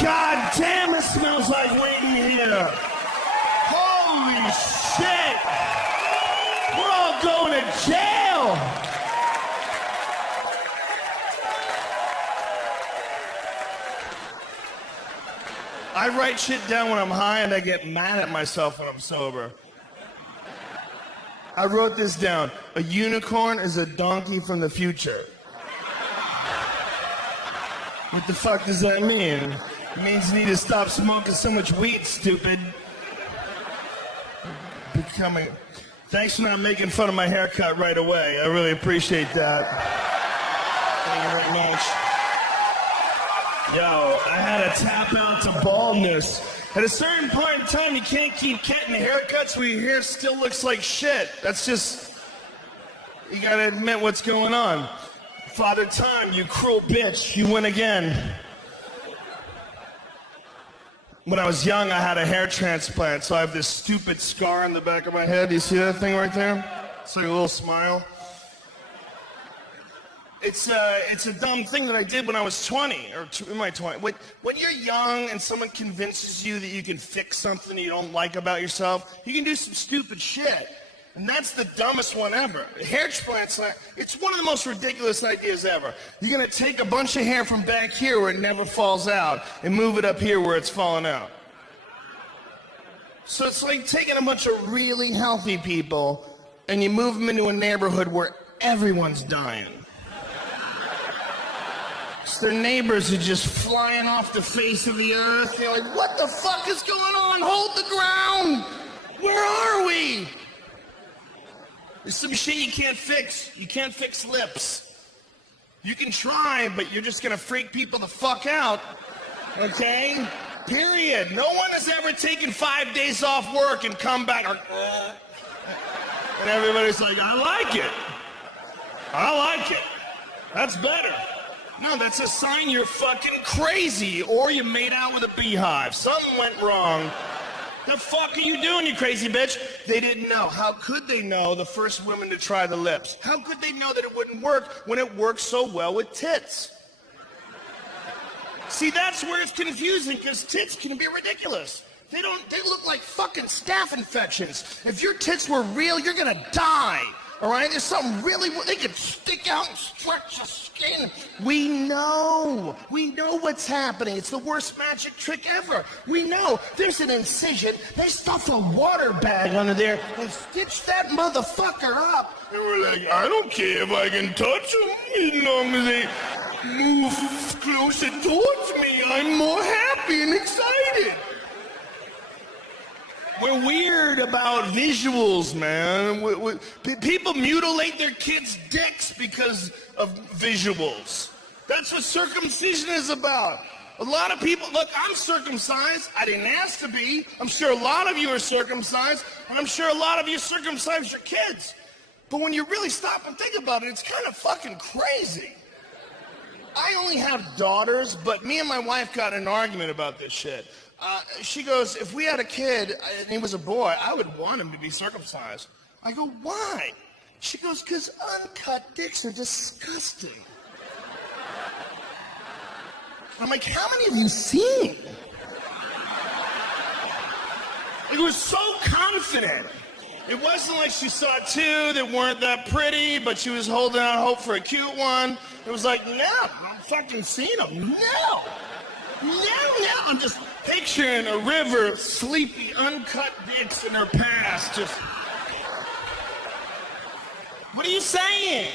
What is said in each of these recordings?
God damn, it smells like weed in here. Holy shit. We're all going to jail. I write shit down when I'm high and I get mad at myself when I'm sober. I wrote this down. A unicorn is a donkey from the future. What the fuck does that mean? It means you need to stop smoking so much weed, stupid. Thanks for not making fun of my haircut right away. I really appreciate that. Thank you very much. Yo, I had to tap out to baldness. At a certain point in time, you can't keep getting haircuts where your hair still looks like shit. That's just, you gotta admit what's going on. Father Time, you cruel bitch, you win again. When I was young, I had a hair transplant, so I have this stupid scar on the back of my head. Do you see that thing right there? It's like a little smile. It's a dumb thing that I did when I was 20, or in my 20s. When you're young and someone convinces you that you can fix something you don't like about yourself, you can do some stupid shit. And that's the dumbest one ever. Hair transplants, it's one of the most ridiculous ideas ever. You're gonna take a bunch of hair from back here where it never falls out and move it up here where it's falling out. So it's like taking a bunch of really healthy people and you move them into a neighborhood where everyone's dying. So their neighbors are just flying off the face of the earth. You're like, what the fuck is going on? Hold the ground! Where are we? There's some shit you can't fix. You can't fix lips. You can try, but you're just gonna freak people the fuck out. Okay? Period. No one has ever taken 5 days off work and come back and everybody's like, I like it. I like it. That's better. No, that's a sign you're fucking crazy, or you made out with a beehive. Something went wrong. The fuck are you doing, you crazy bitch? They didn't know. How could they know, the first women to try the lips? How could they know that it wouldn't work when it works so well with tits? See, that's where it's confusing, because tits can be ridiculous. They look like fucking staph infections. If your tits were real, you're gonna die. All right, there's something really, they could stick out and stretch your skin. We know what's happening. It's the worst magic trick ever. We know there's an incision. They stuff a water bag under there and stitch that motherfucker up. And we're like, I don't care if I can touch them, as long as they move closer towards me. I'm more happy and excited. We're weird about visuals, man. People mutilate their kids' dicks because of visuals. That's what circumcision is about. A lot of people, look, I'm circumcised. I didn't ask to be. I'm sure a lot of you are circumcised. And I'm sure a lot of you circumcised your kids. But when you really stop and think about it, it's kind of fucking crazy. I only have daughters, but me and my wife got in an argument about this shit. She goes, if we had a kid and he was a boy, I would want him to be circumcised. I go, why? She goes, because uncut dicks are disgusting. I'm like, how many have you seen? It was so confident. It wasn't like she saw two that weren't that pretty, but she was holding out hope for a cute one. It was like, no, I've fucking seen them. No. I'm just picturing a river of sleepy, uncut dicks in her past. Just, what are you saying?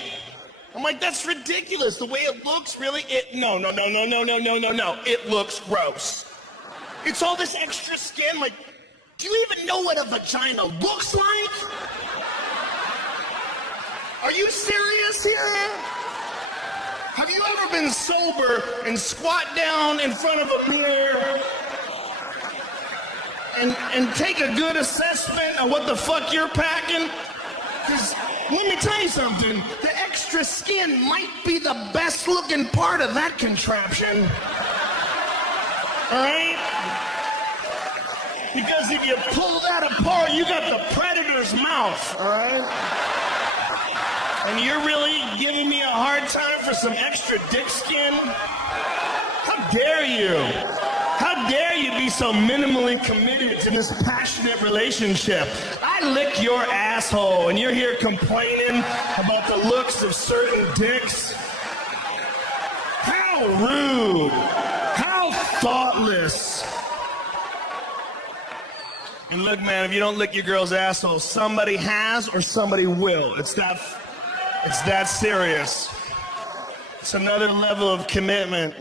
I'm like, that's ridiculous. The way it looks, really, no. It looks gross. It's all this extra skin. Like, do you even know what a vagina looks like? Are you serious here? Have you ever been sober and squat down in front of a mirror and take a good assessment of what the fuck you're packing? Because let me tell you something, the extra skin might be the best looking part of that contraption. All right? Because if you pull that apart, you got the predator's mouth, all right? And you're really giving me a hard time for some extra dick skin? How dare you? How dare you be so minimally committed to this passionate relationship? I lick your asshole and you're here complaining about the looks of certain dicks? How rude! How thoughtless! And look, man, if you don't lick your girl's asshole, somebody has or somebody will. It's that serious. It's another level of commitment.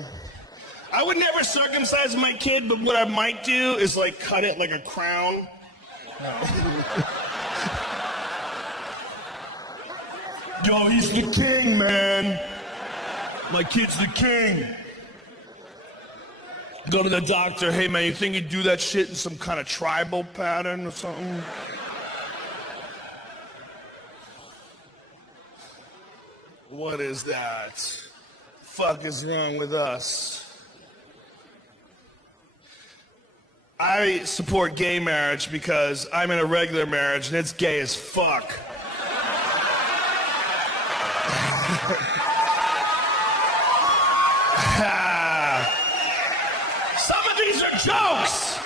I would never circumcise my kid, but what I might do is like cut it like a crown. Yo, he's the king, man. My kid's the king. Go to the doctor. Hey, man, you think you'd do that shit in some kind of tribal pattern or something? What is that? Fuck is wrong with us? I support gay marriage because I'm in a regular marriage and it's gay as fuck. Some of these are jokes.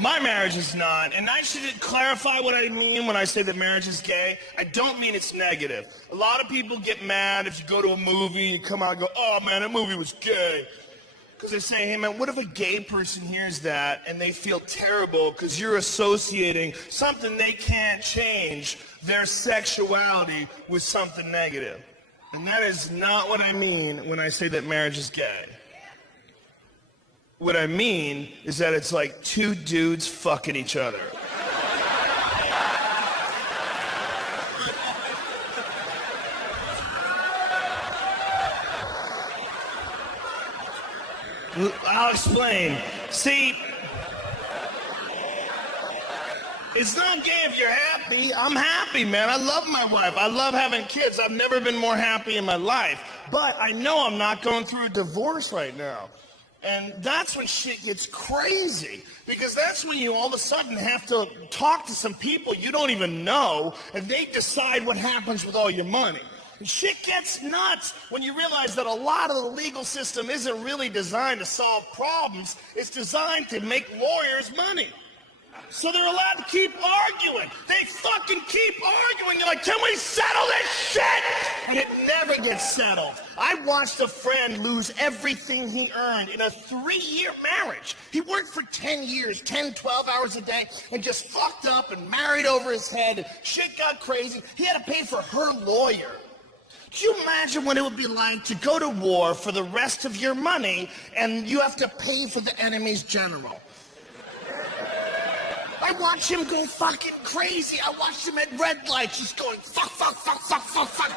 My marriage is not, and I should clarify what I mean when I say that marriage is gay. I don't mean it's negative. A lot of people get mad if you go to a movie and come out and go, oh man, that movie was gay. Because they say, hey man, what if a gay person hears that and they feel terrible because you're associating something they can't change, their sexuality, with something negative. And that is not what I mean when I say that marriage is gay. What I mean is that it's like two dudes fucking each other. I'll explain. See, it's not gay if you're happy. I'm happy, man. I love my wife. I love having kids. I've never been more happy in my life. But I know I'm not going through a divorce right now. And that's when shit gets crazy. Because that's when you all of a sudden have to talk to some people you don't even know, and they decide what happens with all your money. And shit gets nuts when you realize that a lot of the legal system isn't really designed to solve problems. It's designed to make lawyers money. So they're allowed to keep arguing. They fucking keep arguing. You're like, can we settle this shit? And it never gets settled. I watched a friend lose everything he earned in a 3-year marriage. He worked for 10 years, 10, 12 hours a day, and just fucked up and married over his head. Shit got crazy. He had to pay for her lawyer. Could you imagine what it would be like to go to war for the rest of your money and you have to pay for the enemy's general? I watched him go fucking crazy. I watched him at red lights just going fuck, fuck, fuck, fuck, fuck, fuck.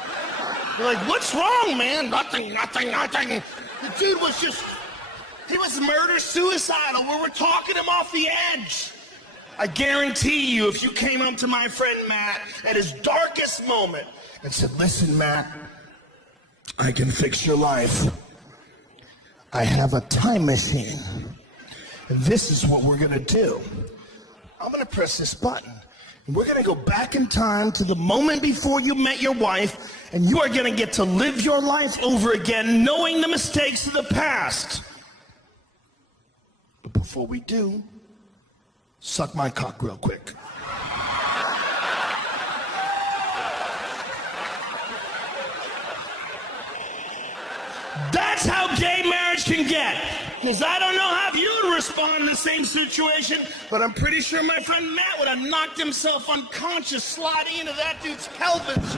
You're like, what's wrong, man? Nothing, nothing, nothing. The dude was just, he was murder-suicidal. We were talking him off the edge. I guarantee you, if you came up to my friend Matt at his darkest moment and said, listen, Matt, I can fix your life. I have a time machine. And this is what we're gonna do. I'm gonna press this button. And we're gonna go back in time to the moment before you met your wife, and you are gonna get to live your life over again, knowing the mistakes of the past. But before we do, suck my cock real quick. That's how gay marriage can get. Because I don't know how you would respond in the same situation, but I'm pretty sure my friend Matt would have knocked himself unconscious sliding into that dude's pelvis.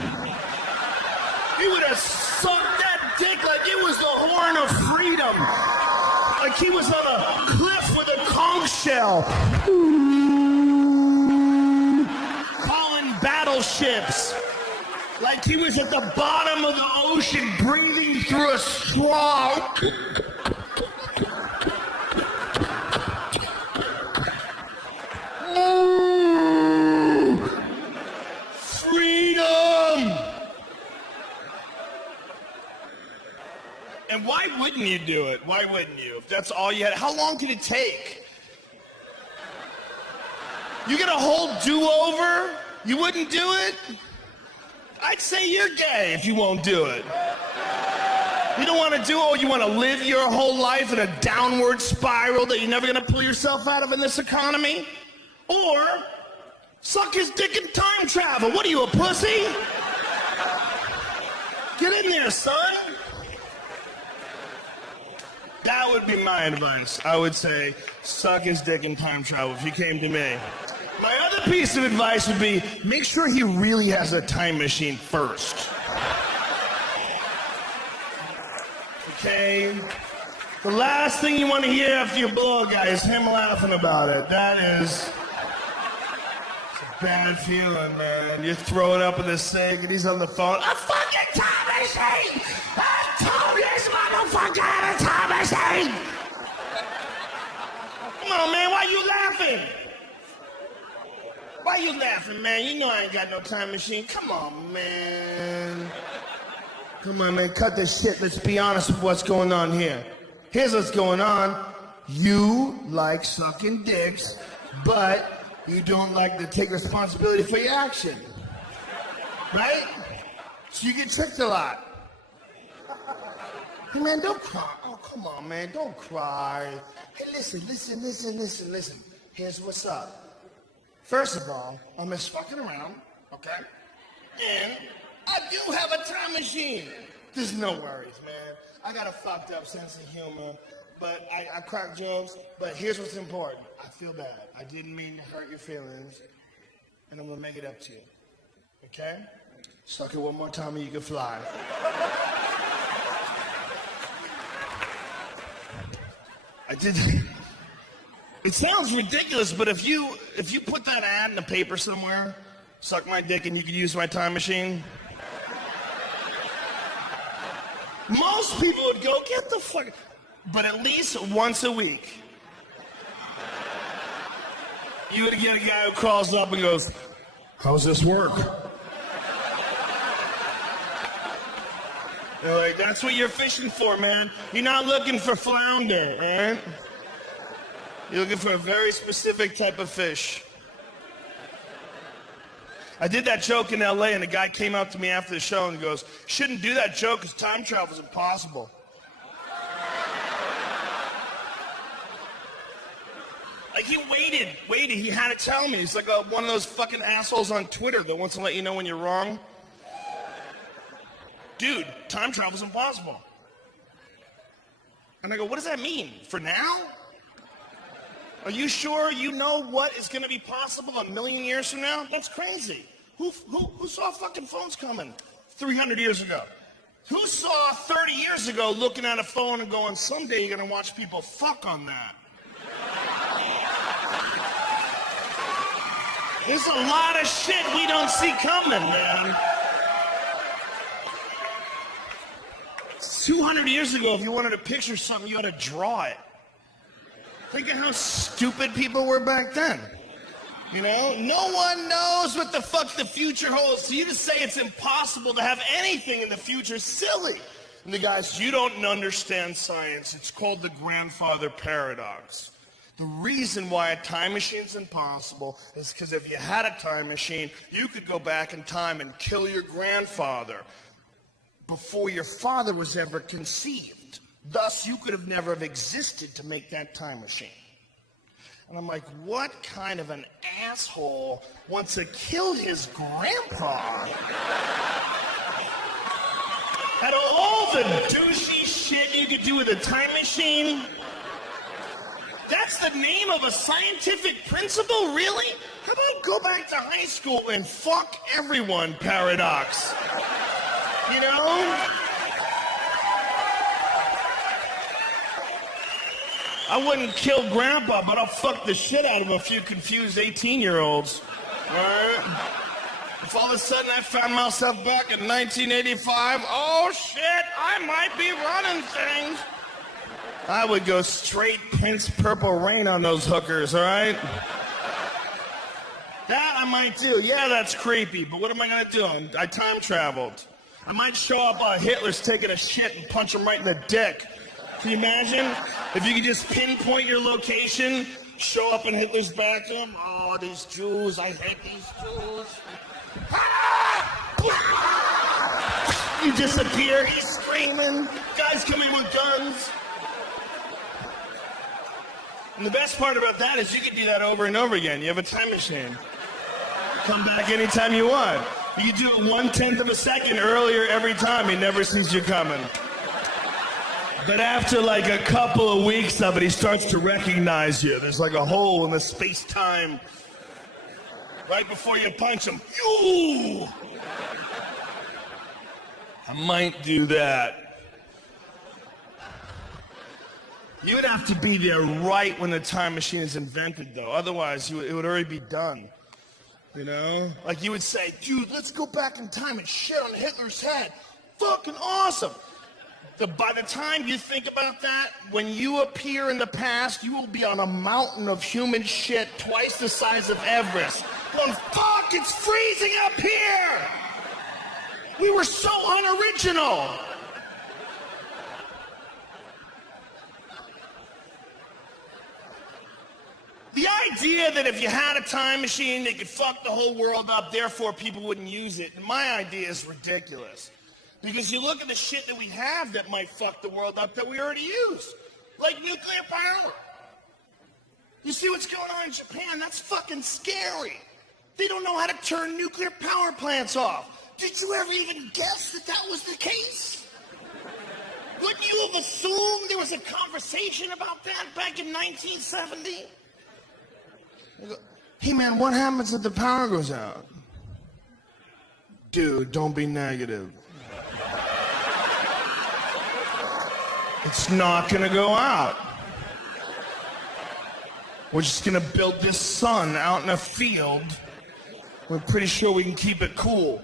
He would have sucked that dick like it was the horn of freedom. Like he was on a cliff with a conch shell. Calling battleships. Like he was at the bottom of the ocean breathing through a straw. Freedom! And why wouldn't you do it? Why wouldn't you? If that's all you had, how long could it take? You get a whole do-over? You wouldn't do it? I'd say you're gay if you won't do it. You don't want to do it. You want to live your whole life in a downward spiral that you're never going to pull yourself out of in this economy? Or suck his dick and time travel. What are you, a pussy? Get in there, son. That would be my advice. I would say suck his dick and time travel if you came to me. My other piece of advice would be make sure he really has a time machine first. Okay? The last thing you want to hear after you blow a guy is him laughing about it. That is a bad feeling, man. You throw it up in the sink and he's on the phone. A fucking time machine! I told this motherfucker had a time machine! Come on, man, why you laughing? Why you laughing, man? You know I ain't got no time machine. Come on, man. Come on, man, cut this shit. Let's be honest with what's going on here. Here's what's going on. You like sucking dicks, but you don't like to take responsibility for your action. Right? So you get tricked a lot. Hey, man, don't cry. Oh, come on, man, don't cry. Hey, listen. Here's what's up. First of all, I'm just fucking around, okay? And I do have a time machine. There's no worries, man. I got a fucked up sense of humor, but I crack jokes. But here's what's important. I feel bad. I didn't mean to hurt your feelings, and I'm gonna make it up to you. Okay? Suck it one more time and you can fly. I did. It sounds ridiculous, but if you put that ad in the paper somewhere, suck my dick and you can use my time machine, most people would go, get the fuck. But at least once a week, you would get a guy who calls up and goes, how's this work? They're like, that's what you're fishing for, man. You're not looking for flounder, all right? You're looking for a very specific type of fish. I did that joke in LA and a guy came up to me after the show and goes, shouldn't do that joke because time travel is impossible. Like he waited, he had to tell me. He's like one of those fucking assholes on Twitter that wants to let you know when you're wrong. Dude, time travel's impossible. And I go, what does that mean? For now? Are you sure you know what is going to be possible a million years from now? That's crazy. Who saw fucking phones coming 300 years ago? Who saw 30 years ago looking at a phone and going, someday you're going to watch people fuck on that? There's a lot of shit we don't see coming, man. 200 years ago, if you wanted to picture something, you had to draw it. Think of how stupid people were back then. You know? No one knows what the fuck the future holds. So you just say it's impossible to have anything in the future is silly. And the guys, you don't understand science. It's called the grandfather paradox. The reason why a time machine's impossible is because if you had a time machine, you could go back in time and kill your grandfather before your father was ever conceived. Thus, you could have never have existed to make that time machine. And I'm like, what kind of an asshole wants to kill his grandpa? Out of all the douchey shit you could do with a time machine, that's the name of a scientific principle, really? How about go back to high school and fuck everyone paradox? You know? I wouldn't kill Grandpa, but I'll fuck the shit out of a few confused 18-year-olds. All right? If all of a sudden I found myself back in 1985, oh shit, I might be running things. I would go straight Prince Purple Rain on those hookers, all right? That I might do. Yeah, that's creepy, but what am I gonna do? I time traveled. I might show up Hitler's taking a shit and punch him right in the dick. Can you imagine? If you could just pinpoint your location, show up in Hitler's bathroom. Oh, these Jews, I hate these Jews. Ah! You disappear, he's screaming, guys coming with guns. And the best part about that is you can do that over and over again. You have a time machine. Come back anytime you want. You do it 1/10 of a second earlier every time. He never sees you coming. But after like a couple of weeks of it, he starts to recognize you. There's like a hole in the space-time right before you punch him. Yoo! I might do that. You would have to be there right when the time machine is invented, though. Otherwise, it would already be done. You know? Like you would say, dude, let's go back in time and shit on Hitler's head. Fucking awesome. By the time you think about that, when you appear in the past, you will be on a mountain of human shit twice the size of Everest. Going, fuck, it's freezing up here! We were so unoriginal! The idea that if you had a time machine, they could fuck the whole world up, therefore people wouldn't use it, my idea is ridiculous. Because you look at the shit that we have that might fuck the world up that we already use. Like nuclear power. You see what's going on in Japan? That's fucking scary. They don't know how to turn nuclear power plants off. Did you ever even guess that that was the case? Wouldn't you have assumed there was a conversation about that back in 1970? Hey man, what happens if the power goes out? Dude, don't be negative. It's not gonna go out. We're just gonna build this sun out in a field. We're pretty sure we can keep it cool.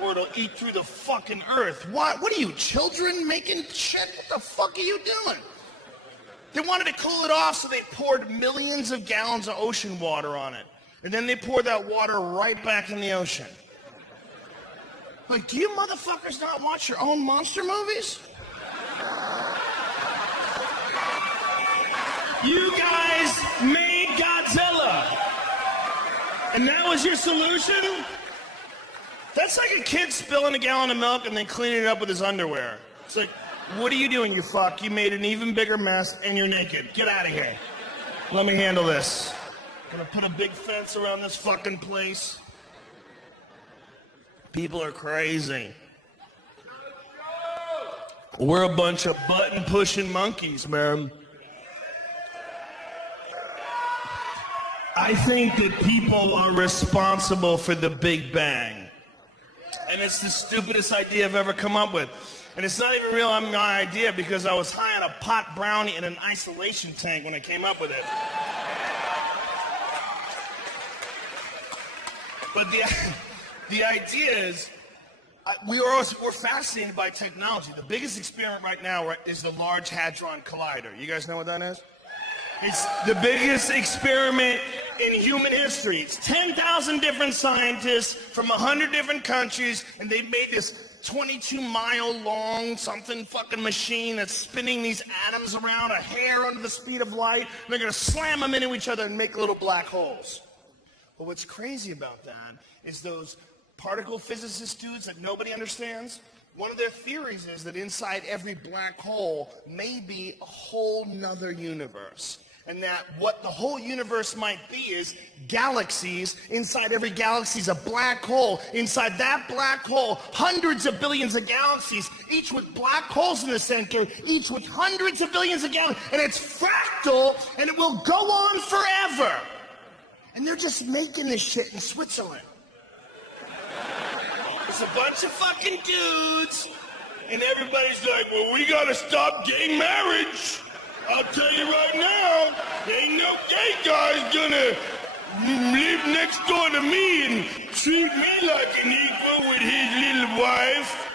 Or it'll eat through the fucking earth. What are you, children making shit? What the fuck are you doing? They wanted to cool it off, so they poured millions of gallons of ocean water on it. And then they poured that water right back in the ocean. Like, do you motherfuckers not watch your own monster movies? You guys made Godzilla. And that was your solution? That's like a kid spilling a gallon of milk and then cleaning it up with his underwear. It's like, what are you doing, you fuck? You made an even bigger mess and you're naked. Get out of here. Let me handle this. I'm gonna put a big fence around this fucking place. People are crazy. We're a bunch of button-pushing monkeys, man. I think that people are responsible for the Big Bang. And it's the stupidest idea I've ever come up with. And it's not even real my idea because I was high on a pot brownie in an isolation tank when I came up with it. But the idea is, we're fascinated by technology. The biggest experiment right now is the Large Hadron Collider. You guys know what that is? It's the biggest experiment in human history. It's 10,000 different scientists from 100 different countries, and they made this 22-mile-long something fucking machine that's spinning these atoms around a hair under the speed of light, and they're gonna slam them into each other and make little black holes. But what's crazy about that is those particle physicist dudes that nobody understands, one of their theories is that inside every black hole may be a whole nother universe. And that what the whole universe might be is galaxies. Inside every galaxy is a black hole. Inside that black hole, hundreds of billions of galaxies, each with black holes in the center, each with hundreds of billions of galaxies. And it's fractal, and it will go on forever. And they're just making this shit in Switzerland. It's a bunch of fucking dudes, and everybody's like, well, we gotta stop gay marriage. I'll tell you right now, ain't no gay guy's gonna live next door to me and treat me like an equal with his little wife.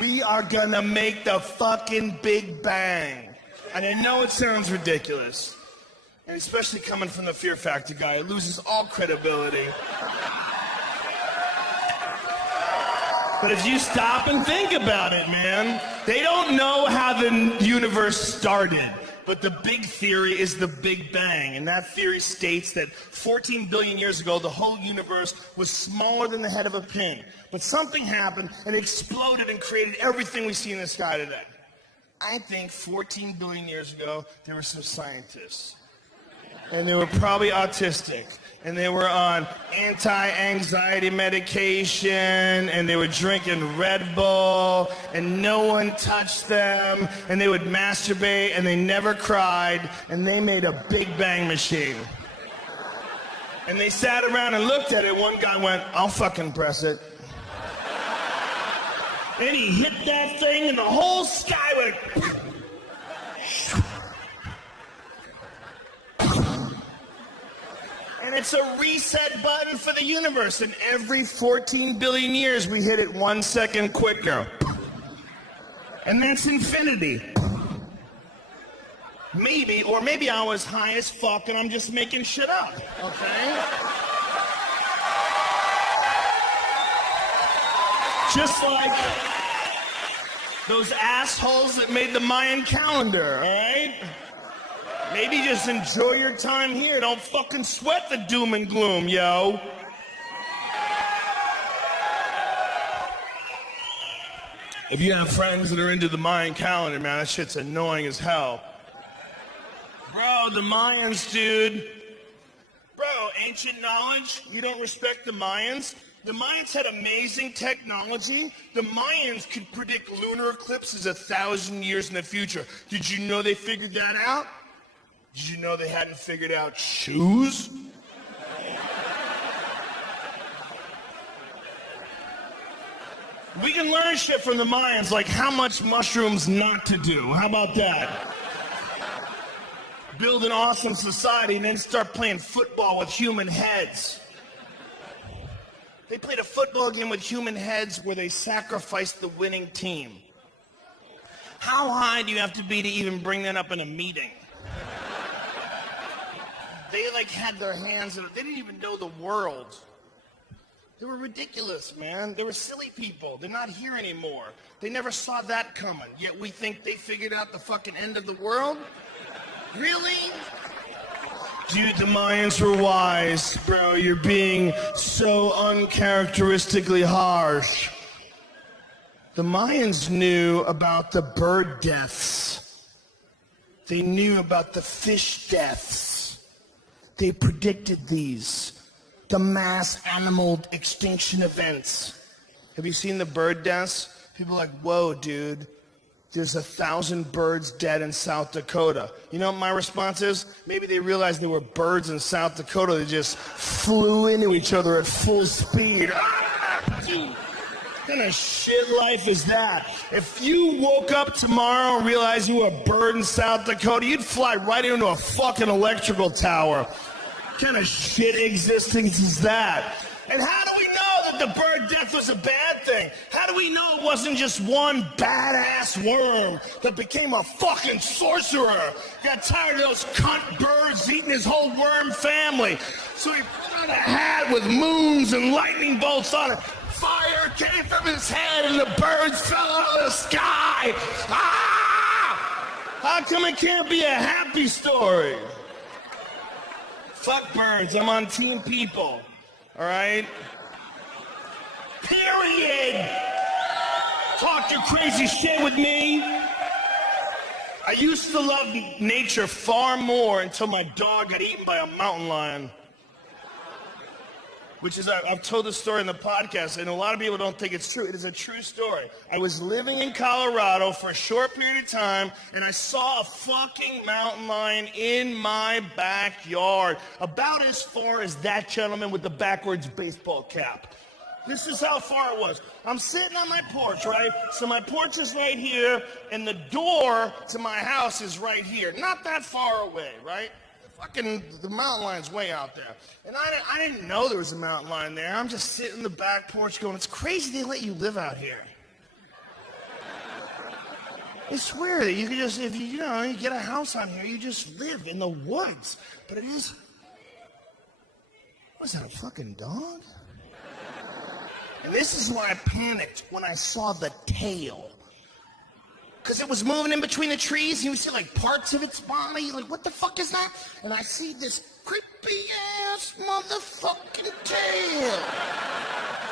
We are gonna make the fucking Big Bang. And I know it sounds ridiculous, and especially coming from the Fear Factor guy, it loses all credibility. But if you stop and think about it, man, they don't know how the universe started. But the big theory is the Big Bang, and that theory states that 14 billion years ago, the whole universe was smaller than the head of a pin. But something happened and exploded and created everything we see in the sky today. I think 14 billion years ago, there were some scientists. And they were probably autistic. And they were on anti-anxiety medication, and they were drinking Red Bull, and no one touched them, and they would masturbate, and they never cried, and they made a Big Bang machine. And they sat around and looked at it. One guy went, I'll fucking press it. And he hit that thing, and the whole sky went... And it's a reset button for the universe, and every 14 billion years we hit it 1 second quicker. And that's infinity. Maybe, or maybe I was high as fuck and I'm just making shit up, okay? Just like those assholes that made the Mayan calendar, all right? Maybe just enjoy your time here. Don't fucking sweat the doom and gloom, yo. If you have friends that are into the Mayan calendar, man, that shit's annoying as hell. Bro, the Mayans, dude. Bro, ancient knowledge, you don't respect the Mayans? The Mayans had amazing technology. The Mayans could predict lunar eclipses 1,000 years in the future. Did you know they figured that out? Did you know they hadn't figured out shoes? We can learn shit from the Mayans, like how much mushrooms not to do. How about that? Build an awesome society and then start playing football with human heads. They played a football game with human heads where they sacrificed the winning team. How high do you have to be to even bring that up in a meeting? They like had their hands in it. They didn't even know the world. They were ridiculous, man. They were silly people. They're not here anymore. They never saw that coming. Yet we think they figured out the fucking end of the world? Really? Dude, the Mayans were wise. Bro, you're being so uncharacteristically harsh. The Mayans knew about the bird deaths. They knew about the fish deaths. They predicted these, the mass animal extinction events. Have you seen the bird deaths? People are like, whoa, dude, there's 1,000 birds dead in South Dakota. You know what my response is? Maybe they realized there were birds in South Dakota that just flew into each other at full speed. Dude, what kind of shit life is that? If you woke up tomorrow and realized you were a bird in South Dakota, you'd fly right into a fucking electrical tower. What kind of shit existence is that? And how do we know that the bird death was a bad thing? How do we know it wasn't just one badass worm that became a fucking sorcerer? Got tired of those cunt birds eating his whole worm family. So he put on a hat with moons and lightning bolts on it. Fire came from his head and the birds fell out of the sky. Ah! How come it can't be a happy story? Fuck birds, I'm on team people. All right? Period. Talk your crazy shit with me. I used to love nature far more until my dog got eaten by a mountain lion. Which is, I've told this story in the podcast, and a lot of people don't think it's true. It is a true story. I was living in Colorado for a short period of time, and I saw a fucking mountain lion in my backyard, about as far as that gentleman with the backwards baseball cap. This is how far it was. I'm sitting on my porch, right? So my porch is right here, and the door to my house is right here. Not that far away, right? The mountain lion's way out there. And I didn't know there was a mountain lion there. I'm just sitting in the back porch going, it's crazy they let you live out here. It's weird that you can just, if you get a house on here, you just live in the woods. But it is, was that, a fucking dog? And this is why I panicked when I saw the tail. because it was moving in between the trees. And you would see like parts of its body. Like, what the fuck is that? And I see this creepy ass motherfucking tail.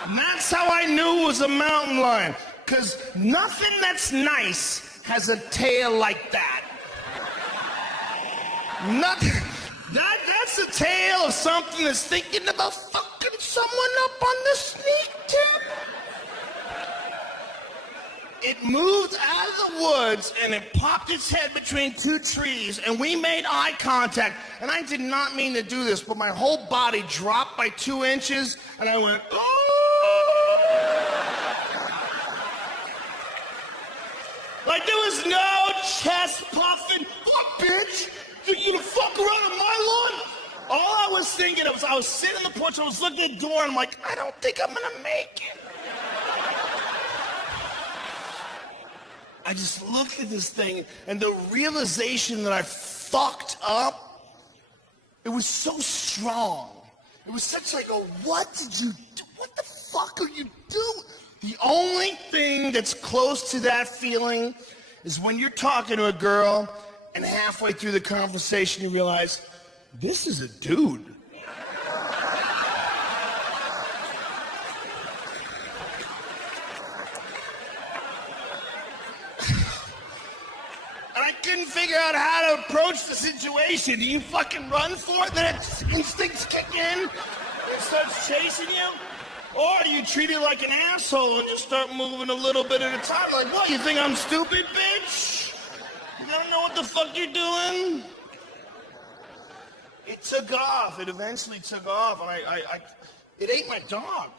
And that's how I knew it was a mountain lion. Because nothing that's nice has a tail like that. Nothing. That's the tail of something that's thinking about fucking someone up on the sneak tip. It moved out of the woods and it popped its head between two trees and we made eye contact. And I did not mean to do this, but my whole body dropped by 2 inches and I went, oh! Like there was no chest puffing. What, bitch? You gonna fuck around on my lawn? All I was thinking was, I was sitting on the porch, I was looking at the door, and I'm like, I don't think I'm gonna make it. I just looked at this thing, and the realization that I fucked up, it was so strong. It was such like a, what did you do? What the fuck are you doing? The only thing that's close to that feeling is when you're talking to a girl, and halfway through the conversation, you realize, this is a dude. And I couldn't figure out how to approach the situation. Do you fucking run for it, then its instincts kick in and starts chasing you? Or do you treat it like an asshole and just start moving a little bit at a time? Like, what, you think I'm stupid, bitch? You don't know what the fuck you're doing? It took off. It eventually took off, and it ate my dog.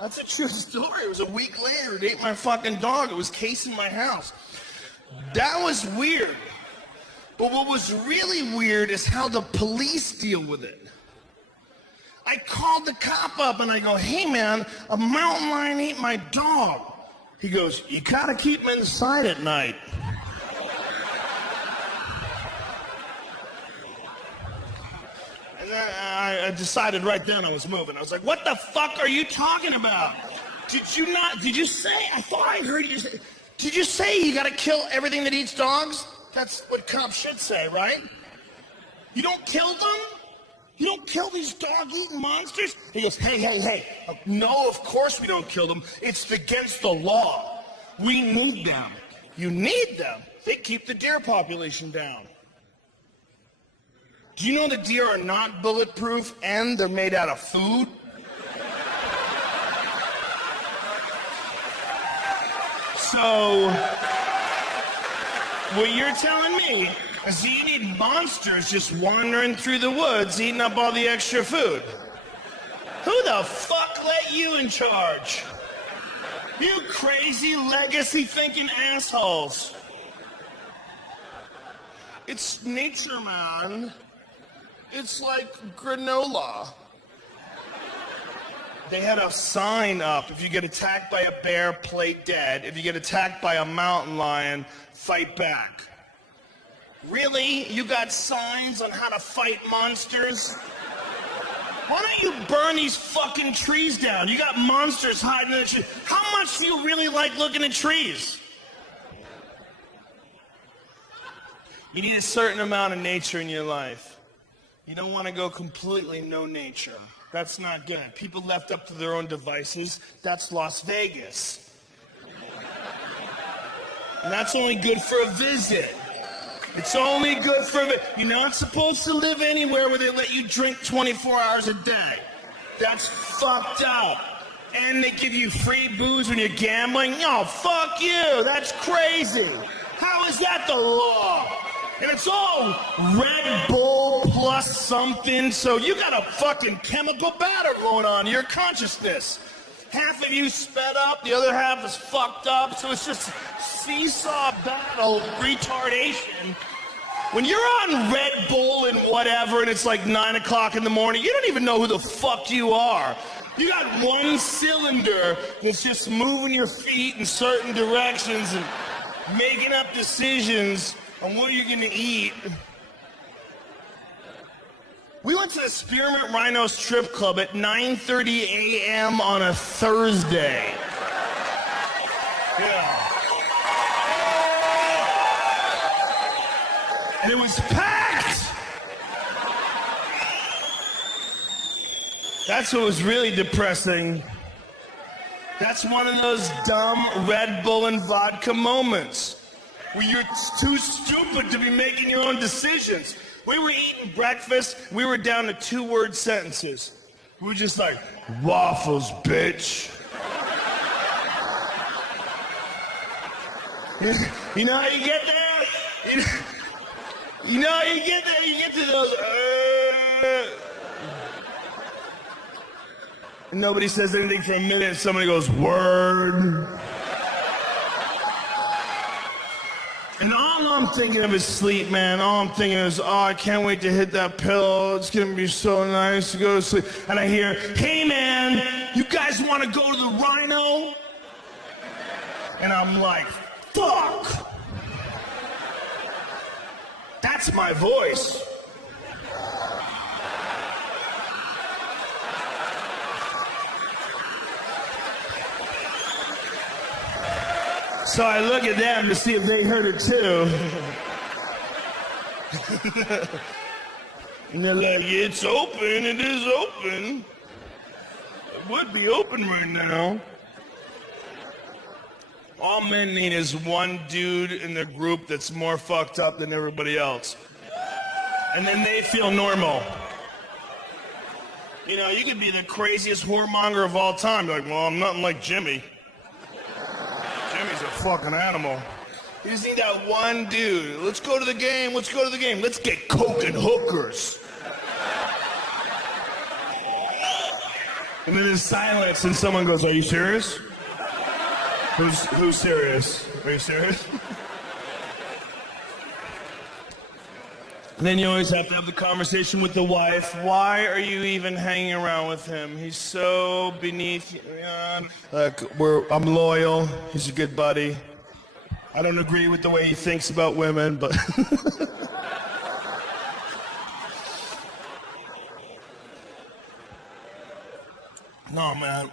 That's a true story. It was a week later. It ate my fucking dog. It was casing my house. That was weird. But what was really weird is how the police deal with it. I called the cop up, and I go, hey, man, a mountain lion ate my dog. He goes, you gotta keep him inside at night. And then I decided right then I was moving. I was like, what the fuck are you talking about? Did you say, I thought I heard you say, did you say you gotta kill everything that eats dogs? That's what cops should say, right? You don't kill them? You don't kill these dog-eating monsters? He goes, hey. No, of course we don't kill them. It's against the law. We need them. You need them. They keep the deer population down. Do you know the deer are not bulletproof and they're made out of food? So, what you're telling me is you need monsters just wandering through the woods eating up all the extra food. Who the fuck let you in charge? You crazy legacy-thinking assholes. It's nature, man. It's like granola. They had a sign up, if you get attacked by a bear, play dead. If you get attacked by a mountain lion, fight back. Really? You got signs on how to fight monsters? Why don't you burn these fucking trees down? You got monsters hiding in the trees. How much do you really like looking at trees? You need a certain amount of nature in your life. You don't want to go completely no nature. That's not good. People left up to their own devices, that's Las Vegas. And that's only good for a visit. It's only good for a visit. You're not supposed to live anywhere where they let you drink 24 hours a day. That's fucked up. And they give you free booze when you're gambling. Oh, fuck you. That's crazy. How is that the law? And it's all Red Bull plus something, so you got a fucking chemical batter going on in your consciousness. Half of you sped up, the other half is fucked up, so it's just seesaw battle retardation. When you're on Red Bull and whatever, and it's like 9 o'clock in the morning, you don't even know who the fuck you are. You got one cylinder that's just moving your feet in certain directions and making up decisions on what you're gonna eat. We went to the Spearmint Rhino Strip Club at 9:30 a.m. on a Thursday. Yeah. And it was packed. That's what was really depressing. That's one of those dumb Red Bull and vodka moments where you're too stupid to be making your own decisions. We were eating breakfast. We were down to 2-word sentences. We were just like, waffles, bitch. You know how you get there? You know how you get there? You get to those, and nobody says anything for a minute, and somebody goes, word. And all I'm thinking of is sleep, man. All I'm thinking is, oh, I can't wait to hit that pillow. It's gonna be so nice to go to sleep. And I hear, hey, man, you guys want to go to the Rhino? And I'm like, fuck. That's my voice. So I look at them to see if they heard it too. And they're like, it's open, it is open. It would be open right now. All men need is one dude in their group that's more fucked up than everybody else. And then they feel normal. You know, you could be the craziest whoremonger of all time. You're like, well, I'm nothing like Jimmy. Jimmy's a fucking animal. You just need that one dude. Let's go to the game, let's go to the game. Let's get coke and hookers. And then there's silence and someone goes, are you serious? Who's serious? Are you serious? And then you always have to have the conversation with the wife. Why are you even hanging around with him? He's so beneath you. I'm loyal. He's a good buddy. I don't agree with the way he thinks about women, but... No, man.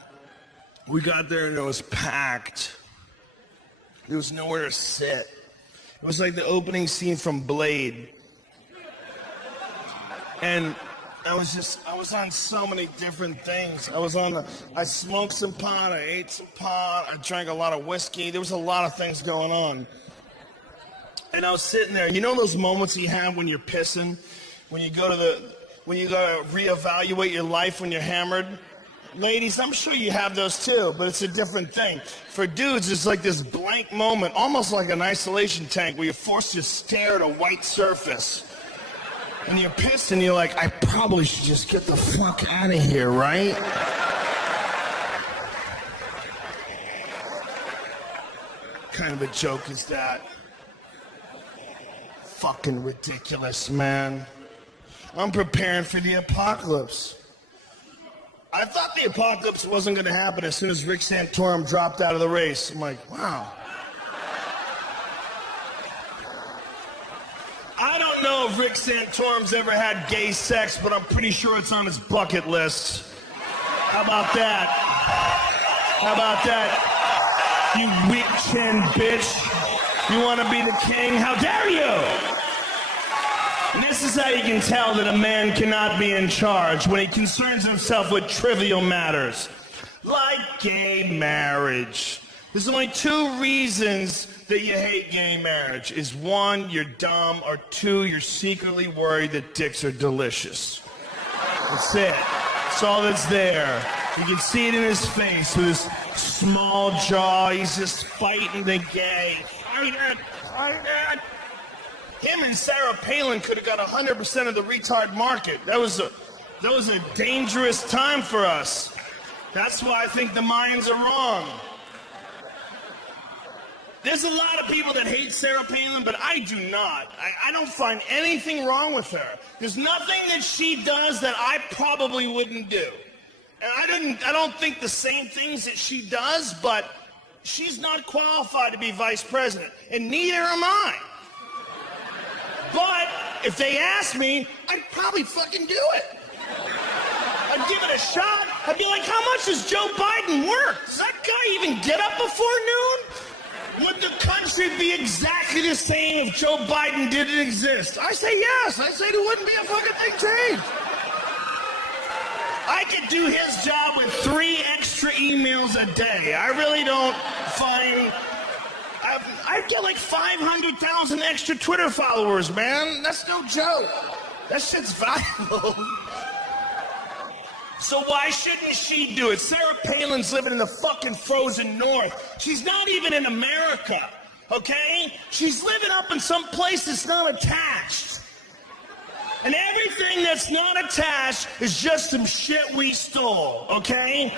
We got there and it was packed. There was nowhere to sit. It was like the opening scene from Blade. And I was on so many different things. I smoked some pot, I ate some pot, I drank a lot of whiskey. There was a lot of things going on. And I was sitting there. You know those moments you have when you're pissing? When you go to reevaluate your life when you're hammered? Ladies, I'm sure you have those too, but it's a different thing. For dudes, it's like this blank moment, almost like an isolation tank where you're forced to stare at a white surface. And you're pissed and you're like, I probably should just get the fuck out of here, right? What kind of a joke is that? Fucking ridiculous, man. I'm preparing for the apocalypse. I thought the apocalypse wasn't going to happen as soon as Rick Santorum dropped out of the race. I'm like, wow. I don't know if Rick Santorum's ever had gay sex, but I'm pretty sure it's on his bucket list. How about that? How about that? You weak-chinned bitch. You want to be the king? How dare you? And this is how you can tell that a man cannot be in charge, when he concerns himself with trivial matters, like gay marriage. There's only 2 reasons that you hate gay marriage. Is 1, you're dumb, or 2, you're secretly worried that dicks are delicious. That's it. That's all that's there. You can see it in his face with his small jaw. He's just fighting the gay. Fight it! Fight it! Him and Sarah Palin could have got 100% of the retard market. That was a dangerous time for us. That's why I think the Mayans are wrong. There's a lot of people that hate Sarah Palin, but I do not. I don't find anything wrong with her. There's nothing that she does that I probably wouldn't do. And I don't think the same things that she does, but she's not qualified to be vice president, and neither am I. But if they asked me, I'd probably fucking do it. I'd give it a shot. I'd be like, how much does Joe Biden work? Does that guy even get up before noon? Would the country be exactly the same if Joe Biden didn't exist? I say yes. I say there wouldn't be a fucking thing changed. I could do his job with 3 extra emails a day. I really don't find... I'd get like 500,000 extra Twitter followers, man. That's no joke. That shit's valuable. So why shouldn't she do it? Sarah Palin's living in the fucking frozen north. She's not even in America, okay? She's living up in some place that's not attached. And everything that's not attached is just some shit we stole, okay?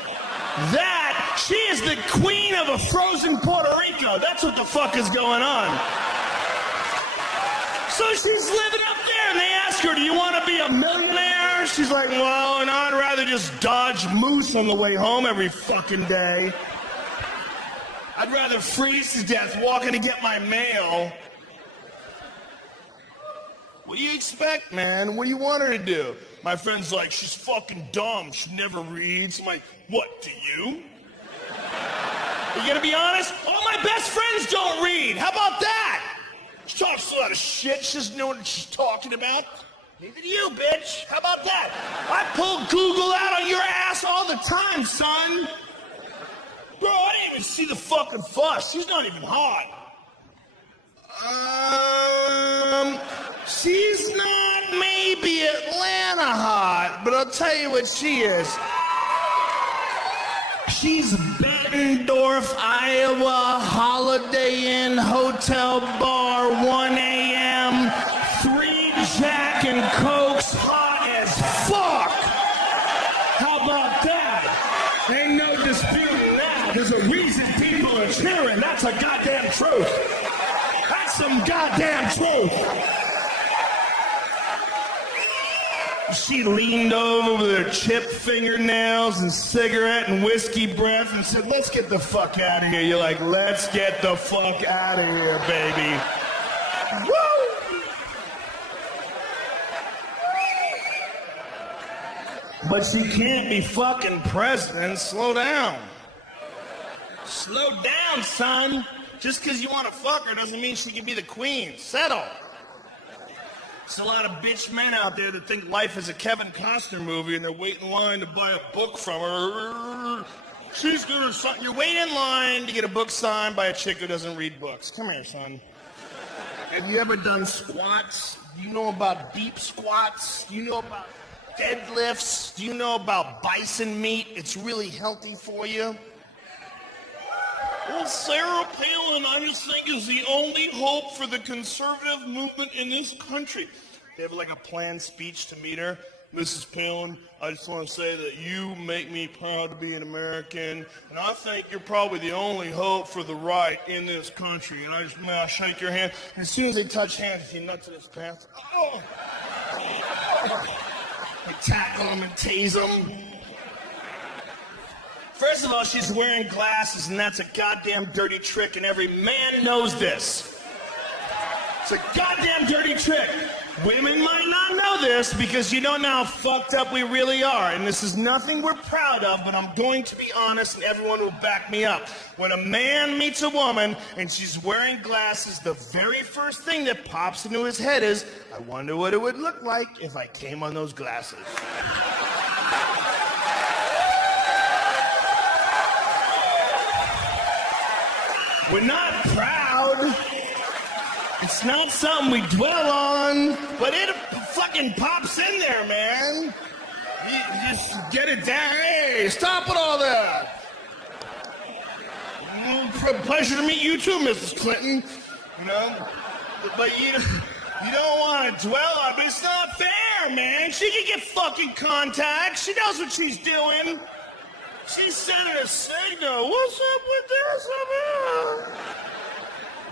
That, she is the queen of a frozen Puerto Rico. That's what the fuck is going on. So she's living up there, and they ask her, do you want to be a millionaire? She's like, well, no, I'd rather just dodge moose on the way home every fucking day. I'd rather freeze to death walking to get my mail. What do you expect, man? What do you want her to do? My friend's like, she's fucking dumb. She never reads. I'm like, what, do you? You gonna be honest? All my best friends don't read. How about that? She talks a lot of shit. She doesn't know what she's talking about. Neither do you, bitch. How about that? I pull Google out on your ass all the time, son. Bro, I didn't even see the fucking fuss. She's not even hot. She's not maybe Atlanta hot, but I'll tell you what she is. She's Bettendorf, Iowa, Holiday Inn, Hotel Bar, 1 a.m., 3 Jack and Cokes, hot as fuck. How about that? Ain't no disputing that. There's a reason people are cheering. That's a goddamn truth. That's some goddamn truth. She leaned over with her chipped fingernails and cigarette and whiskey breath and said, let's get the fuck out of here. You're like, let's get the fuck out of here, baby. Woo! But she can't be fucking president. Slow down. Slow down, son. Just because you want to fuck her doesn't mean she can be the queen. Settle. There's a lot of bitch men out there that think life is a Kevin Costner movie and they're waiting in line to buy a book from her. She's gonna sign. You're waiting in line to get a book signed by a chick who doesn't read books. Come here, son. Have you ever done squats? Do you know about deep squats? Do you know about deadlifts? Do you know about bison meat? It's really healthy for you. Well, Sarah Palin, I just think, is the only hope for the conservative movement in this country. They have like a planned speech to meet her. Mrs. Palin, I just want to say that you make me proud to be an American, and I think you're probably the only hope for the right in this country. And I just want to shake your hand. And as soon as they touch hands, you nuts in his pants. Oh! I tackle them and tase them. First of all, she's wearing glasses, and that's a goddamn dirty trick, and every man knows this. It's a goddamn dirty trick. Women might not know this because you don't know how fucked up we really are, and this is nothing we're proud of, but I'm going to be honest, and everyone will back me up. When a man meets a woman and she's wearing glasses, the very first thing that pops into his head is, I wonder what it would look like if I came on those glasses. We're not proud. It's not something we dwell on, but it fucking pops in there, man. You just get it down. Hey, stop with all that. Pleasure to meet you too, Mrs. Clinton. You know, but you don't want to dwell on it, but it's not fair, man. She can get fucking contacts. She knows what she's doing. She's sending a signal. What's up with this?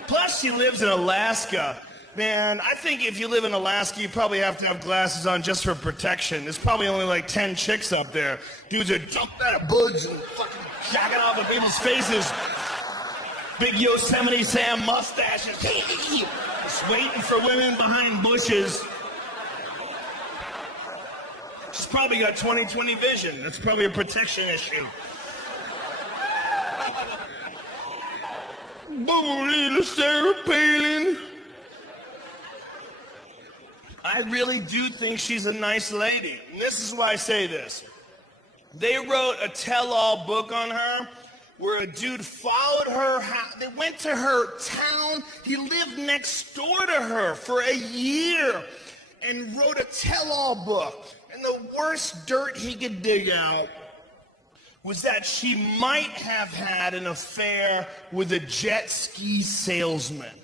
Plus, she lives in Alaska. Man, I think if you live in Alaska, you probably have to have glasses on just for protection. There's probably only like 10 chicks up there. Dudes are jumping out of buds and fucking jacking off in people's faces. Big Yosemite Sam mustaches. Just waiting for women behind bushes. She's probably got 20/20 vision. That's probably a protection issue. Sarah Palin. I really do think she's a nice lady. And this is why I say this. They wrote a tell-all book on her where a dude followed her house. They went to her town. He lived next door to her for a year and wrote a tell-all book. And the worst dirt he could dig out was that she might have had an affair with a jet ski salesman.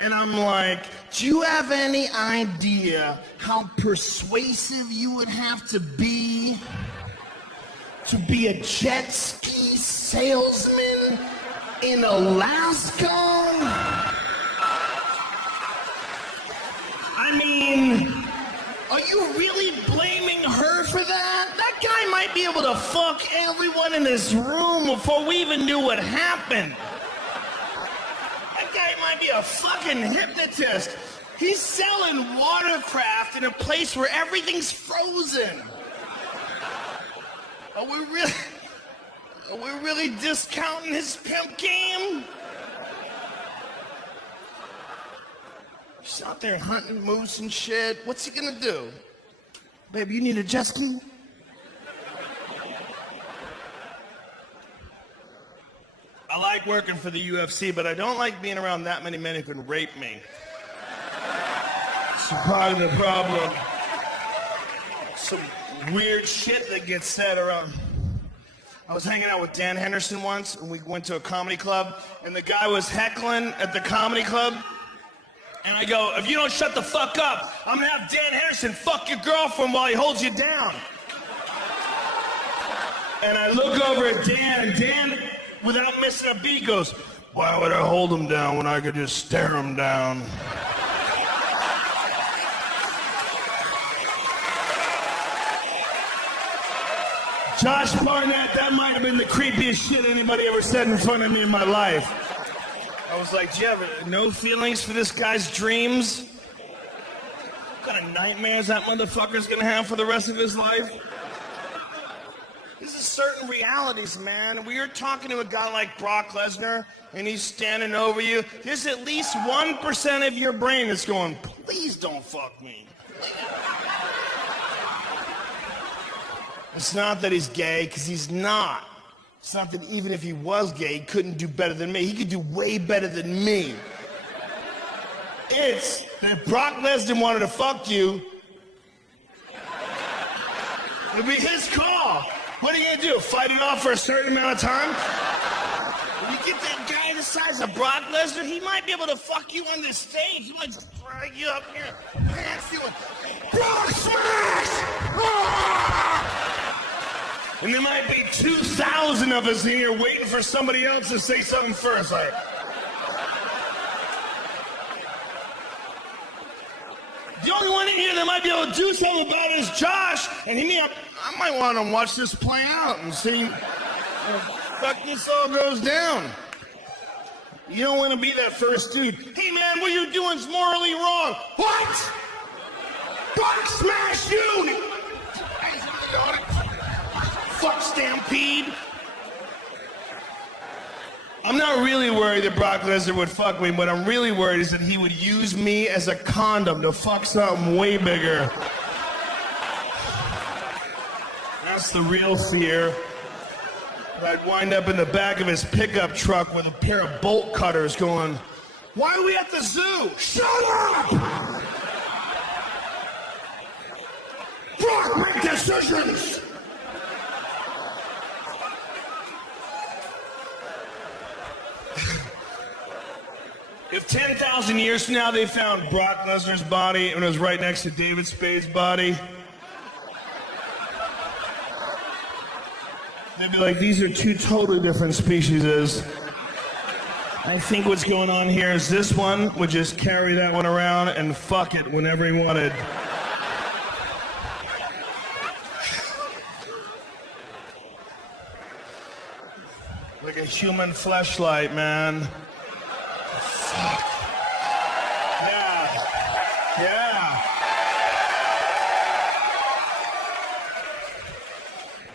And I'm like, do you have any idea how persuasive you would have to be a jet ski salesman in Alaska? I mean, are you really blaming her for that? That guy might be able to fuck everyone in this room before we even knew what happened. That guy might be a fucking hypnotist. He's selling watercraft in a place where everything's frozen. Are we really discounting his pimp game? He's out there hunting moose and shit. What's he gonna do? Baby, you need a jet ski? I like working for the UFC, but I don't like being around that many men who can rape me. It's part of the problem. Some weird shit that gets said around. I was hanging out with Dan Henderson once, and we went to a comedy club, and the guy was heckling at the comedy club. And I go, if you don't shut the fuck up, I'm gonna have Dan Henderson fuck your girlfriend while he holds you down. And I look over at Dan, and Dan, without missing a beat, goes, why would I hold him down when I could just stare him down? Josh Barnett, that might have been the creepiest shit anybody ever said in front of me in my life. I was like, do you have no feelings for this guy's dreams? What kind of nightmares that motherfucker's gonna have for the rest of his life? This is certain realities, man. We are talking to a guy like Brock Lesnar, and he's standing over you. There's at least 1% of your brain that's going, please don't fuck me. It's not that he's gay, because he's not. It's not that even if he was gay, he couldn't do better than me. He could do way better than me. It's that Brock Lesnar wanted to fuck you. It'll be his call. What are you gonna do? Fight it off for a certain amount of time? When you get that guy the size of Brock Lesnar, he might be able to fuck you on this stage. He might just drag you up here. Pants you. Brock smash! Ah! And there might be 2,000 of us in here waiting for somebody else to say something first. Like, the only one in here that might be able to do something about it is Josh. And I might want to watch this play out and see how fuck this all goes down. You don't want to be that first dude. Hey man, what you're doing is morally wrong. What? Fuck smash you! Fuck Stampede. I'm not really worried that Brock Lesnar would fuck me. What I'm really worried is that he would use me as a condom to fuck something way bigger. That's the real fear. I'd wind up in the back of his pickup truck with a pair of bolt cutters going, why are we at the zoo? Shut up! Brock, make decisions! If 10,000 years from now they found Brock Lesnar's body and it was right next to David Spade's body, they'd be like, these are two totally different species. I think what's going on here is this one would just carry that one around and fuck it whenever he wanted. Like a human fleshlight, man. Fuck. Yeah.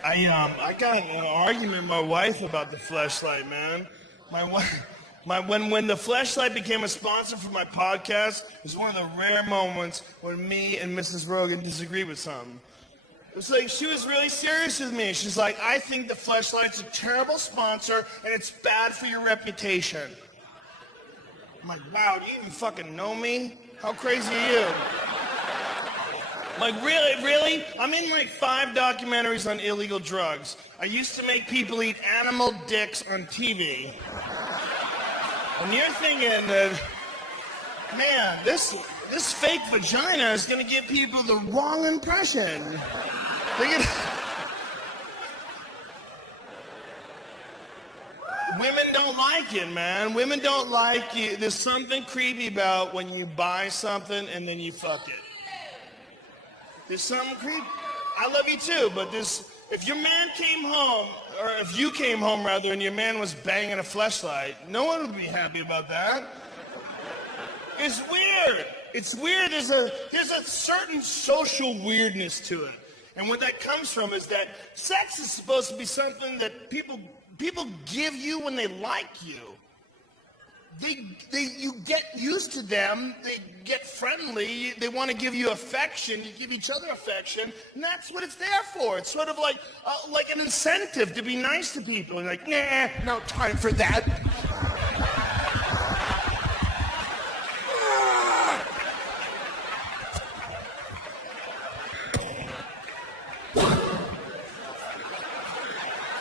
I got in an argument with my wife about the fleshlight, man. My wife, when the fleshlight became a sponsor for my podcast, it was one of the rare moments when me and Mrs. Rogan disagreed with something. It was like she was really serious with me. She's like, I think the fleshlight's a terrible sponsor and it's bad for your reputation. I'm like, wow, do you even fucking know me? How crazy are you? Like, really? I'm in like 5 documentaries on illegal drugs. I used to make people eat animal dicks on TV. And you're thinking that, man, this fake vagina is gonna give people the wrong impression. Women don't like it, man. Women don't like you. There's something creepy about when you buy something and then you fuck it. There's something creepy. I love you too, but if your man came home, or if you came home rather, and your man was banging a fleshlight, no one would be happy about that. It's weird. It's weird. There's a certain social weirdness to it. And what that comes from is that sex is supposed to be something that people give you when they like you. You get used to them, they get friendly, they want to give you affection, you give each other affection, and that's what it's there for. It's sort of like an incentive to be nice to people. And like, nah, no time for that.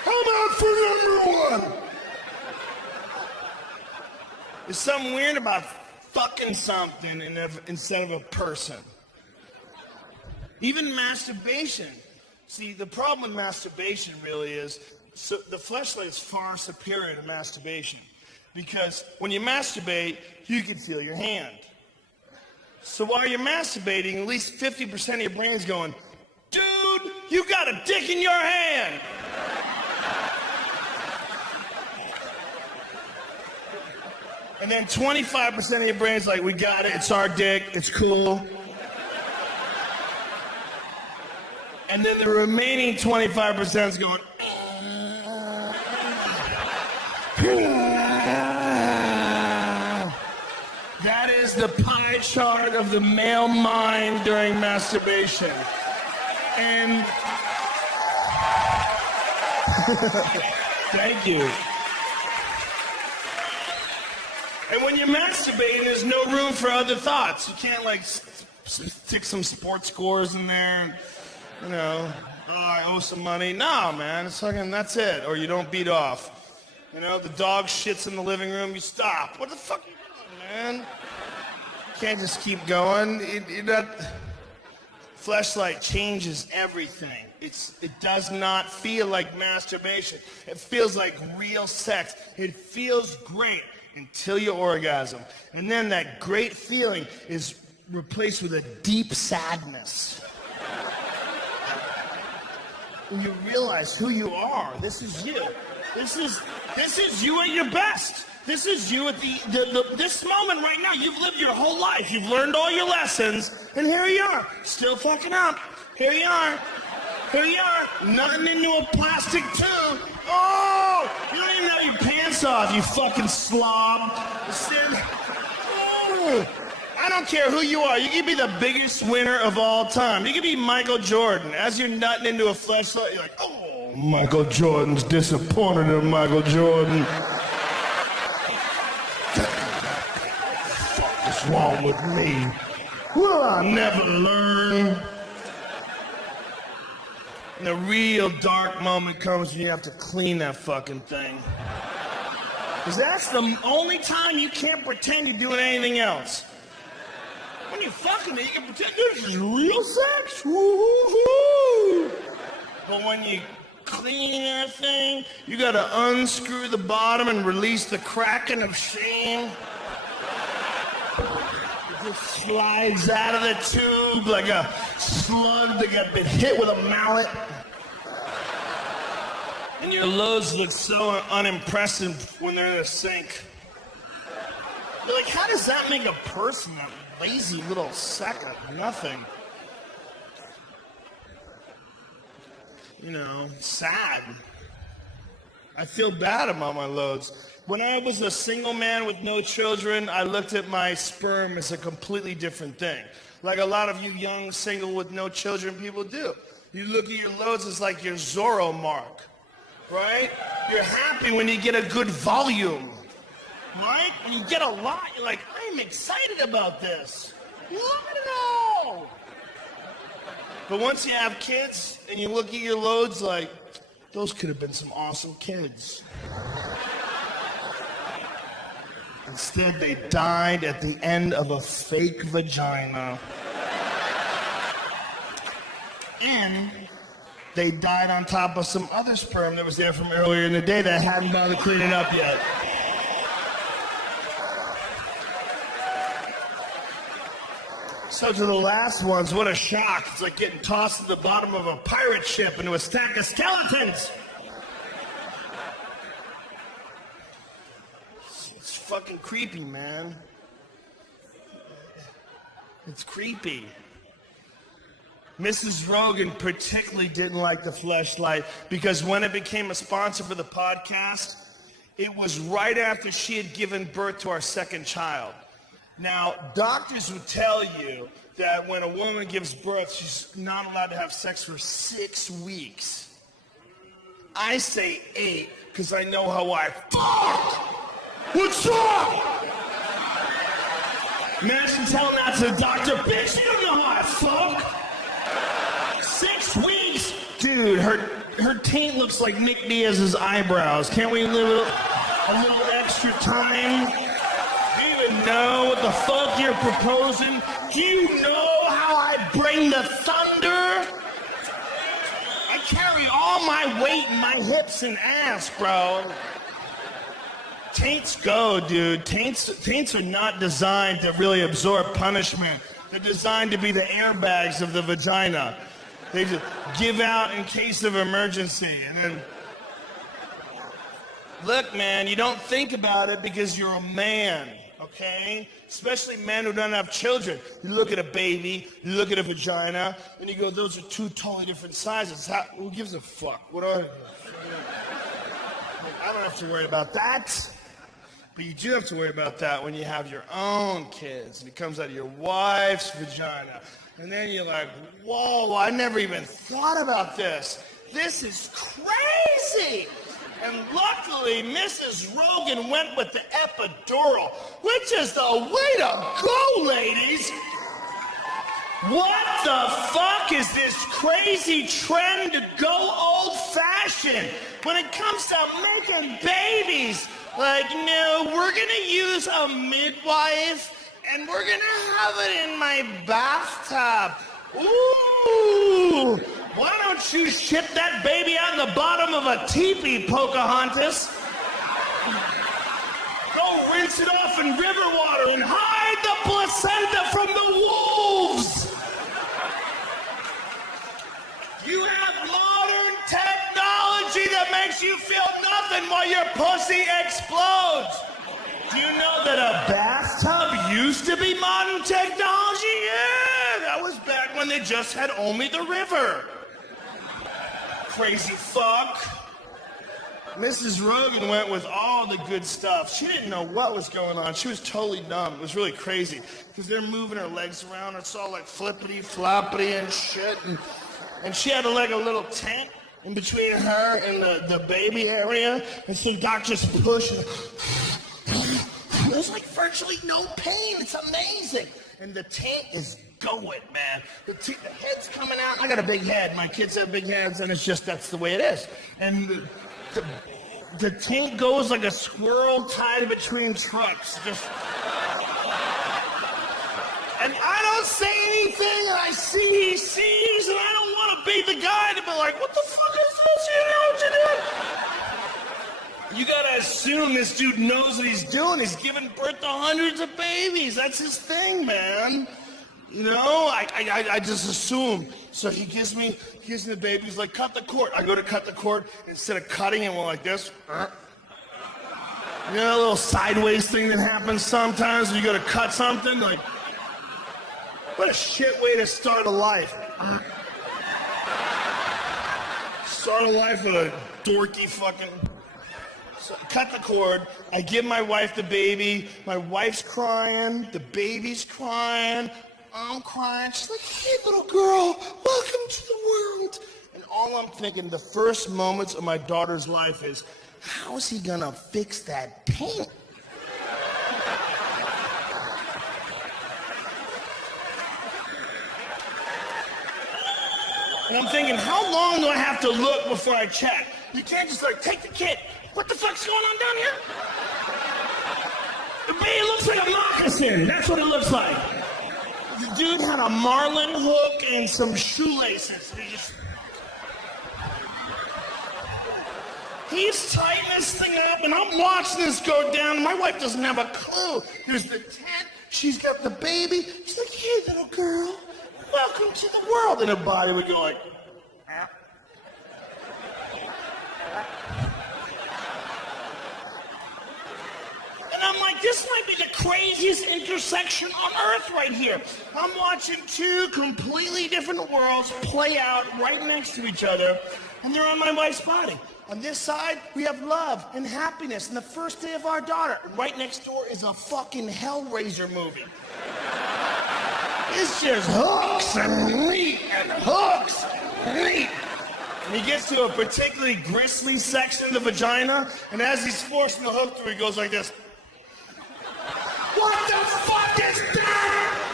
How about for number 1? There's something weird about fucking something instead of a person. Even masturbation. See, the problem with masturbation really is, the fleshlight is far superior to masturbation. Because when you masturbate, you can feel your hand. So while you're masturbating, at least 50% of your brain's going, dude, you got a dick in your hand! And then 25% of your brain's like, we got it, it's our dick, it's cool. And then the remaining 25% is going, that is the pie chart of the male mind during masturbation. And thank you. And when you're masturbating, there's no room for other thoughts. You can't like stick some sports scores in there. And, oh, I owe some money. No, man, it's fucking, that's it. Or you don't beat off. The dog shits in the living room, you stop. What the fuck are you doing, man? You can't just keep going. Fleshlight changes everything. It does not feel like masturbation. It feels like real sex. It feels great until you orgasm. And then that great feeling is replaced with a deep sadness. And you realize who you are. This is you. This is you at your best. This is you at this moment right now. You've lived your whole life. You've learned all your lessons. And here you are, still fucking up. Here you are. Here you are, nothing into a plastic tube. Oh! You don't even have your pants off, you fucking slob. I don't care who you are. You can be the biggest winner of all time. You can be Michael Jordan. As you're nutting into a fleshlight, you're like, oh, Michael Jordan's disappointed in Michael Jordan. What is wrong with me? Will I never learn? And the real dark moment comes when you have to clean that fucking thing. Because that's the only time you can't pretend you're doing anything else. When you're fucking it, you can pretend this is real sex. Woo-hoo-hoo. But when you clean that thing, you gotta unscrew the bottom and release the kraken of shame. It just slides out of the tube like a slug that got been hit with a mallet. And your loads look so unimpressive when they're in a sink. You're like, how does that make a person, that lazy little sack of nothing? sad. I feel bad about my loads. When I was a single man with no children, I looked at my sperm as a completely different thing. Like a lot of you young, single with no children people do. You look at your loads as like your Zorro mark, right? You're happy when you get a good volume, right? When you get a lot, you're like, I'm excited about this. Look at it all. But once you have kids and you look at your loads like, those could have been some awesome kids. Instead, they died at the end of a fake vagina. And they died on top of some other sperm that was there from earlier in the day that hadn't bothered cleaning up yet. So to the last ones, what a shock. It's like getting tossed to the bottom of a pirate ship into a stack of skeletons. It's fucking creepy, man. It's creepy. Mrs. Rogan particularly didn't like the fleshlight because when it became a sponsor for the podcast, it was right after she had given birth to our second child. Now, doctors would tell you that when a woman gives birth, she's not allowed to have sex for 6 weeks. I say 8 because I know how I fuck. What's up? Imagine telling that to the doctor, bitch, you don't know how I fuck. 6 weeks? Dude, her taint looks like Nick Diaz's eyebrows. Can't we live a little extra time? Know what the fuck you're proposing? Do you know how I bring the thunder? I carry all my weight in my hips and ass, bro. Taints go, dude. Taints are not designed to really absorb punishment. They're designed to be the airbags of the vagina. They just give out in case of emergency. And then, look, man, you don't think about it because you're a man. Okay? Especially men who don't have children. You look at a baby, you look at a vagina, and you go, those are two totally different sizes. Who gives a fuck? I don't have to worry about that. But you do have to worry about that when you have your own kids. And it comes out of your wife's vagina. And then you're like, whoa, I never even thought about this. This is crazy. And luckily, Mrs. Rogan went with the epidural, which is the way to go, ladies. What the fuck is this crazy trend to go old-fashioned when it comes to making babies? Like, no, we're gonna use a midwife, and we're gonna have it in my bathtub. Ooh! Why don't you ship that baby out in the bottom of a teepee, Pocahontas? Go rinse it off in river water and hide the placenta from the wolves! You have modern technology that makes you feel nothing while your pussy explodes! Do you know that a bathtub used to be modern technology? Yeah, that was back when they just had only the river. Crazy fuck. Mrs. Rogan went with all the good stuff. She didn't know what was going on. She was totally dumb. It was really crazy because they're moving her legs around. It's all like flippity floppity and shit. And she had like a little tent in between her and the baby area. And so doctors push. There's like virtually no pain. It's amazing. And the tent is going, man. The head's coming out. I got a big head. My kids have big heads, and it's just, that's the way it is. And the tank goes like a squirrel tied between trucks. Just. And I don't say anything, and I see he sees, and I don't want to be the guy to be like, what the fuck is this? You know what you're doing? You gotta assume this dude knows what he's doing. He's giving birth to hundreds of babies. That's his thing, man. You know, I just assume. So he gives me the baby. He's like, cut the cord. I go to cut the cord. Instead of cutting it, we're like this. You know, a little sideways thing that happens sometimes when you go to cut something. Like, what a shit way to start a life. Start a life with a dorky fucking... So, cut the cord. I give my wife the baby. My wife's crying. The baby's crying. I'm crying. She's like, hey, little girl, welcome to the world. And all I'm thinking the first moments of my daughter's life is, how is he gonna fix that paint? And I'm thinking, how long do I have to look before I check? You can't just like, take the kid. What the fuck's going on down here? The baby looks like a moccasin. That's what it looks like. The dude had a marlin hook and some shoelaces. He's tightening this thing up, and I'm watching this go down. My wife doesn't have a clue. There's the tent. She's got the baby. She's like, hey, little girl, welcome to the world. And her body would go like, ah. And I'm like, this might be the craziest intersection on Earth right here. I'm watching two completely different worlds play out right next to each other, and they're on my wife's body. On this side, we have love and happiness and the first day of our daughter. Right next door is a fucking Hellraiser movie. It's just hooks and meat and hooks and meat. And he gets to a particularly grisly section of the vagina, and as he's forcing the hook through, he goes like this. What the fuck is that?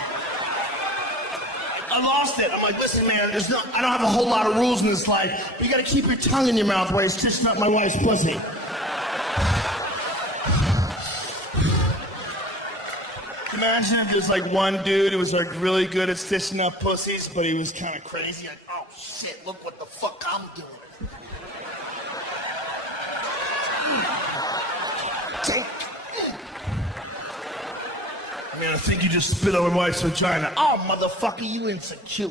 I lost it. I'm like, listen, man, I don't have a whole lot of rules in this life, but you gotta keep your tongue in your mouth while he's kissing up my wife's pussy. Imagine if there's like one dude who was like really good at stitching up pussies, but he was kind of crazy. Like, oh shit, look what the fuck I'm doing. Man, I think you just spit on my wife's vagina. Oh, motherfucker, you insecure.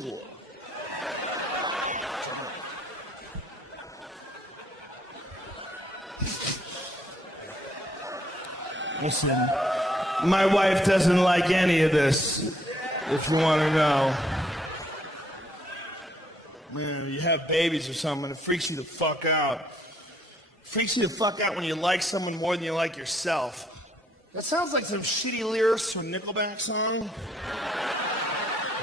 Listen, my wife doesn't like any of this, if you want to know. Man, you have babies or something, it freaks you the fuck out. It freaks you the fuck out when you like someone more than you like yourself. That sounds like some shitty lyrics to a Nickelback song.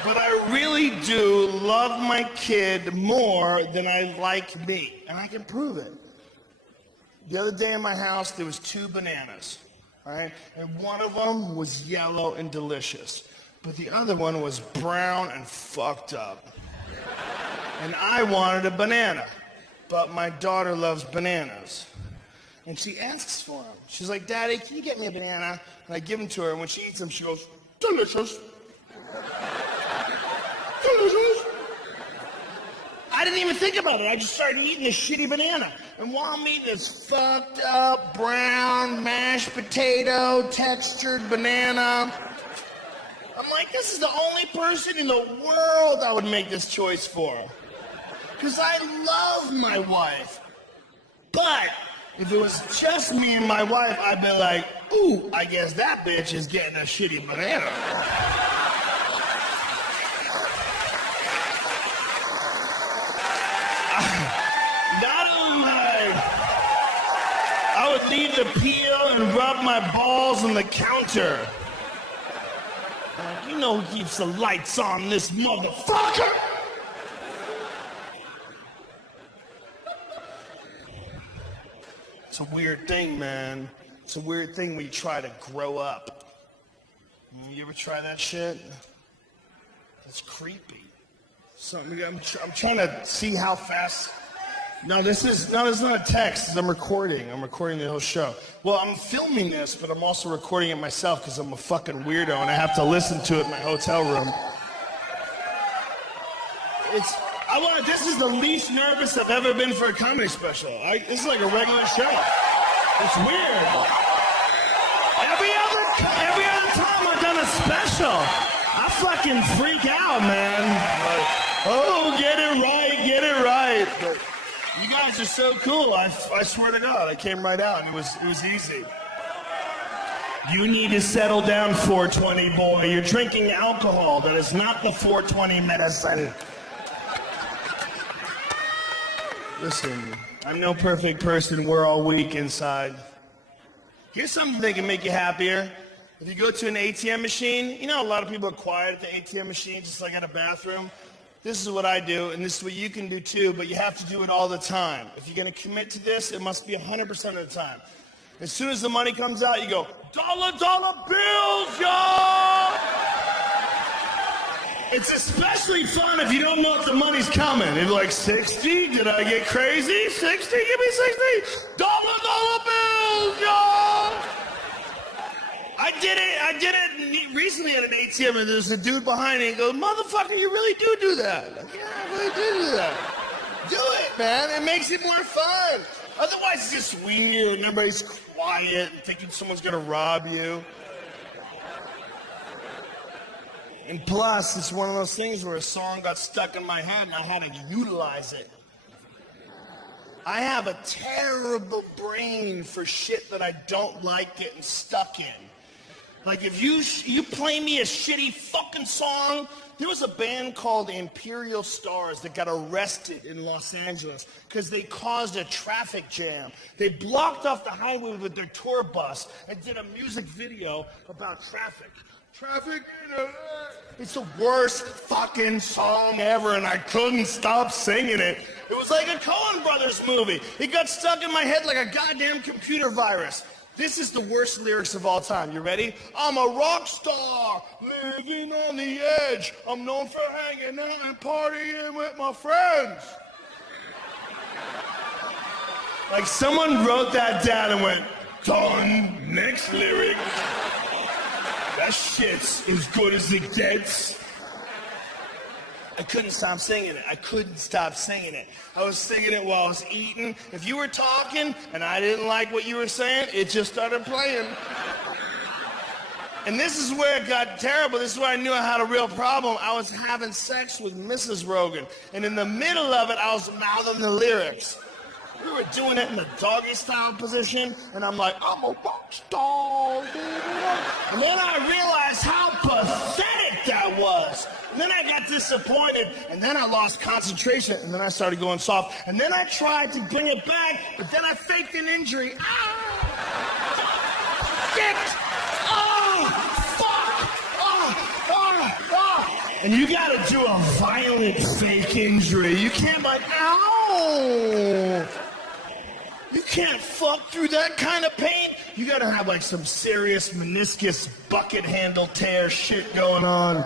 But I really do love my kid more than I like me, and I can prove it. The other day in my house, there was 2 bananas, right? And one of them was yellow and delicious, but the other one was brown and fucked up. And I wanted a banana, but my daughter loves bananas. And she asks for them. She's like, Daddy, can you get me a banana? And I give them to her, and when she eats them, she goes, delicious. Delicious. I didn't even think about it. I just started eating this shitty banana. And while I'm eating this fucked up, brown, mashed potato, textured banana, I'm like, this is the only person in the world I would make this choice for. Because I love my wife. But if it was just me and my wife, I'd be like, ooh, I guess that bitch is getting a shitty banana. Not only I would leave the peel and rub my balls on the counter. You know who keeps the lights on, this motherfucker? It's a weird thing, man. It's a weird thing when you try to grow up. You ever try that shit? It's creepy. Something I'm trying to see how fast. No, this is not a text. I'm recording. I'm recording the whole show. Well, I'm filming this, but I'm also recording it myself because I'm a fucking weirdo and I have to listen to it in my hotel room. This is the least nervous I've ever been for a comedy special. This is like a regular show. It's weird. Every other time I've done a special, I fucking freak out, man. Like, oh, get it right. But you guys are so cool. I swear to God, I came right out. It was easy. You need to settle down, 420 boy. You're drinking alcohol. That is not the 420 medicine. Listen, I'm no perfect person. We're all weak inside. Here's something that can make you happier. If you go to an ATM machine, you know a lot of people are quiet at the ATM machine, just like at a bathroom. This is what I do, and this is what you can do too, but you have to do it all the time. If you're going to commit to this, it must be 100% of the time. As soon as the money comes out, you go, dollar, dollar bills, y'all! It's especially fun if you don't know if the money's coming. If you're like, 60? Did I get crazy? 60? Give me 60! Dollar, dollar bills, y'all! I did it recently at an ATM, and there's a dude behind me, and goes, motherfucker, you really do that. Like, yeah, I really do that. Do it, man. It makes it more fun. Otherwise, it's just weird, and everybody's quiet, thinking someone's gonna rob you. And plus, it's one of those things where a song got stuck in my head and I had to utilize it. I have a terrible brain for shit that I don't like getting stuck in. Like if you play me a shitty fucking song, there was a band called Imperial Stars that got arrested in Los Angeles because they caused a traffic jam. They blocked off the highway with their tour bus and did a music video about traffic. Traffic, it's the worst fucking song ever, and I couldn't stop singing it. It was like a Coen Brothers movie. It got stuck in my head like a goddamn computer virus. This is the worst lyrics of all time. You ready? I'm a rock star, living on the edge. I'm known for hanging out and partying with my friends. Like someone wrote that down and went, done, next lyric. That shit's as good as it gets. I couldn't stop singing it. I couldn't stop singing it. I was singing it while I was eating. If you were talking and I didn't like what you were saying, it just started playing. And this is where it got terrible. This is where I knew I had a real problem. I was having sex with Mrs. Rogan. And in the middle of it, I was mouthing the lyrics. We were doing it in the doggy style position, and I'm like, I'm a rock star, baby. And then I realized how pathetic that was. And then I got disappointed, and then I lost concentration, and then I started going soft. And then I tried to bring it back, but then I faked an injury. Ah! Shit! Oh! Fuck! Oh! Oh! Oh! And you gotta do a violent fake injury. You can't like, ow! You can't fuck through that kind of pain. You gotta have like some serious meniscus bucket handle tear shit going on.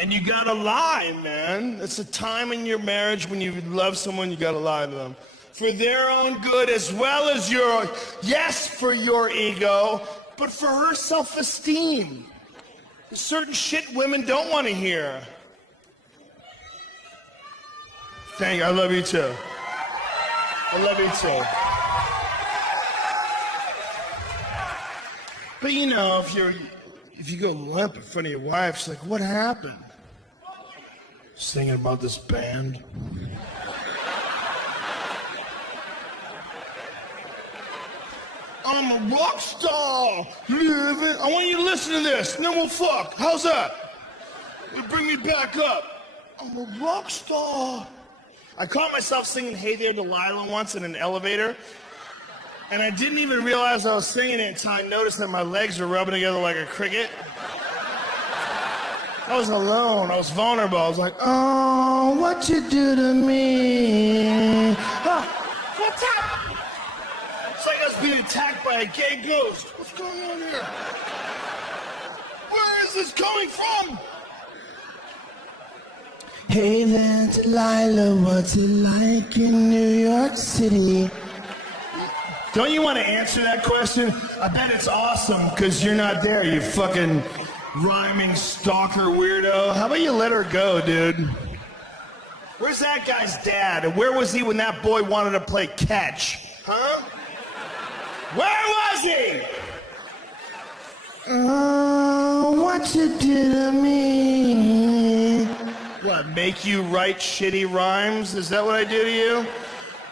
And you gotta lie, man. It's a time in your marriage when you love someone, you gotta lie to them. For their own good as well as your, yes, for your ego, but for her self-esteem. There's certain shit women don't want to hear. Thank you, I love you too. I love you too. But you know, if you go limp in front of your wife, she's like, what happened? Singing about this band. I'm a rock star, living. I want you to listen to this, and then we'll fuck. How's that? You bring me back up. I'm a rock star. I caught myself singing Hey There Delilah once in an elevator, and I didn't even realize I was singing it until I noticed that my legs were rubbing together like a cricket. I was alone. I was vulnerable. I was like, oh, what you do to me? Oh, what's up? It's like I was being attacked by a gay ghost. What's going on here? Where is this coming from? Hey there, Delilah, what's it like in New York City? Don't you want to answer that question? I bet it's awesome, because you're not there, you fucking rhyming stalker weirdo. How about you let her go, dude? Where's that guy's dad? And where was he when that boy wanted to play catch? Huh? Where was he? Oh, what you did to me? What, make you write shitty rhymes? Is that what I do to you?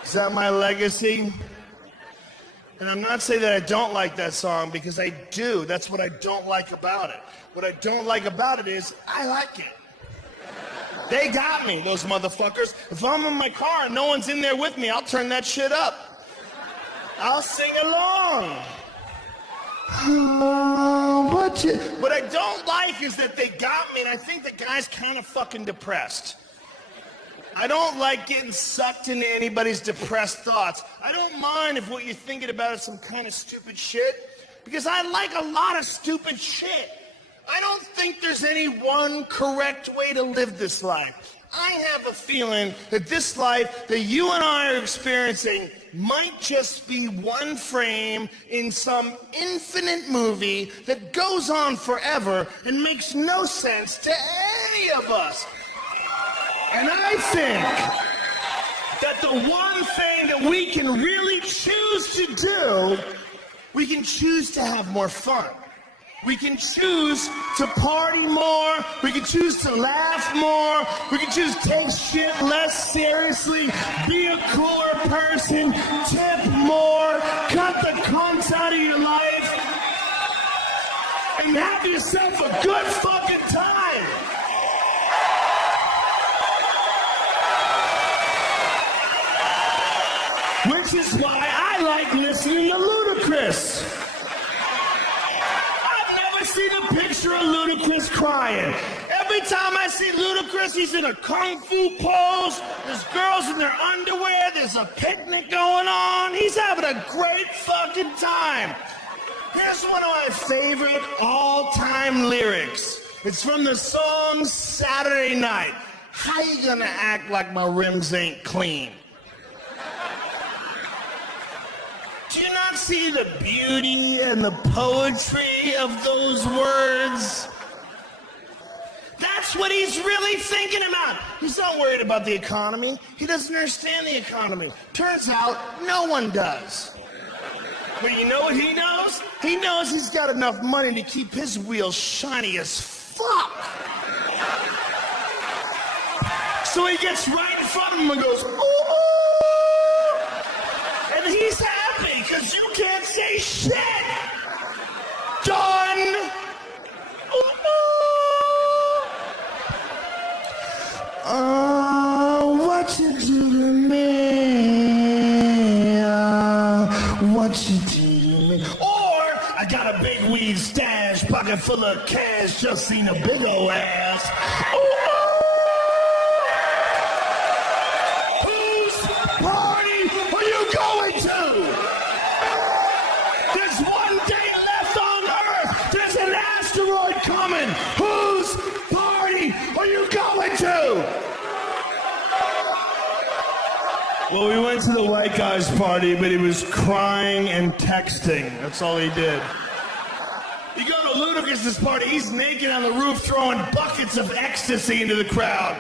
Is that my legacy? And I'm not saying that I don't like that song, because I do. That's what I don't like about it. What I don't like about it is I like it. They got me, those motherfuckers. If I'm in my car and no one's in there with me, I'll turn that shit up. I'll sing along. What I don't like is that they got me, and I think the guy's kind of fucking depressed. I don't like getting sucked into anybody's depressed thoughts. I don't mind if what you're thinking about is some kind of stupid shit, because I like a lot of stupid shit. I don't think there's any one correct way to live this life. I have a feeling that this life that you and I are experiencing might just be one frame in some infinite movie that goes on forever and makes no sense to any of us. And I think that the one thing that we can really choose to do, we can choose to have more fun. We can choose to party more. We can choose to laugh more. We can choose to take shit less seriously. Be a cooler person. Tip more. Cut the cunts out of your life. And have yourself a good fucking time. Which is why I like listening to Ludacris. Seen a picture of Ludacris crying. Every time I see Ludacris, he's in a kung fu pose. There's girls in their underwear. There's a picnic going on. He's having a great fucking time. Here's one of my favorite all-time lyrics. It's from the song Saturday Night. How you gonna act like my rims ain't clean? Do you not see the beauty and the poetry of those words? That's what he's really thinking about. He's not worried about the economy. He doesn't understand the economy. Turns out, no one does. But you know what he knows? He knows he's got enough money to keep his wheels shiny as fuck. So he gets right in front of him and goes, ooh. And he's happy because you can't say shit. Done. Oh, what you do to me? What you do to me? Or I got a big weed stash, pocket full of cash, just seen a big ol' ass. Whose party are you going to? There's one day left on Earth. There's an asteroid coming. Whose party are you going to? Well, we went to the white guy's party, but he was crying and texting. That's all he did. You go to Ludacris's party, he's naked on the roof throwing buckets of ecstasy into the crowd.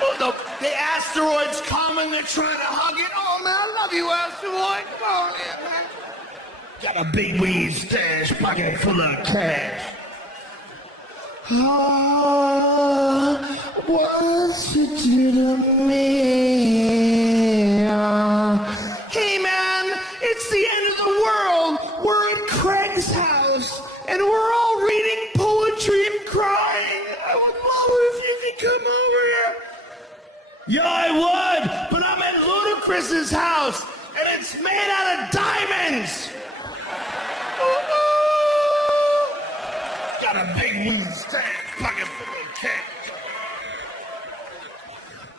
Oh, the asteroid's coming, they're trying to hug it. Oh, man, I love you, asteroid. Come on in, man. Got a big weed stash, pocket full of cash. Oh, what you do to me? Hey man, it's the end of the world. We're at Craig's house, and we're all reading poetry and crying. I would love it if you could come over here. Yeah, I would, but I'm at Ludacris's house, and it's made out of diamonds. Got a big weed stack, pocket full of cash.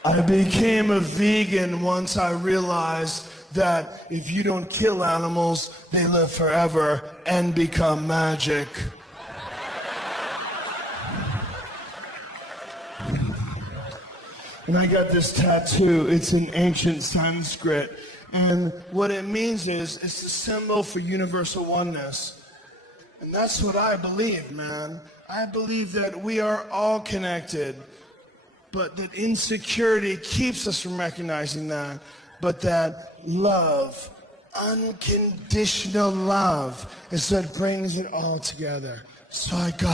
I became a vegan once I realized that if you don't kill animals, they live forever and become magic. And I got this tattoo. It's in ancient Sanskrit. And what it means is, it's a symbol for universal oneness. And that's what I believe, man. I believe that we are all connected, but that insecurity keeps us from recognizing that, but that love, unconditional love, is what brings it all together. So I got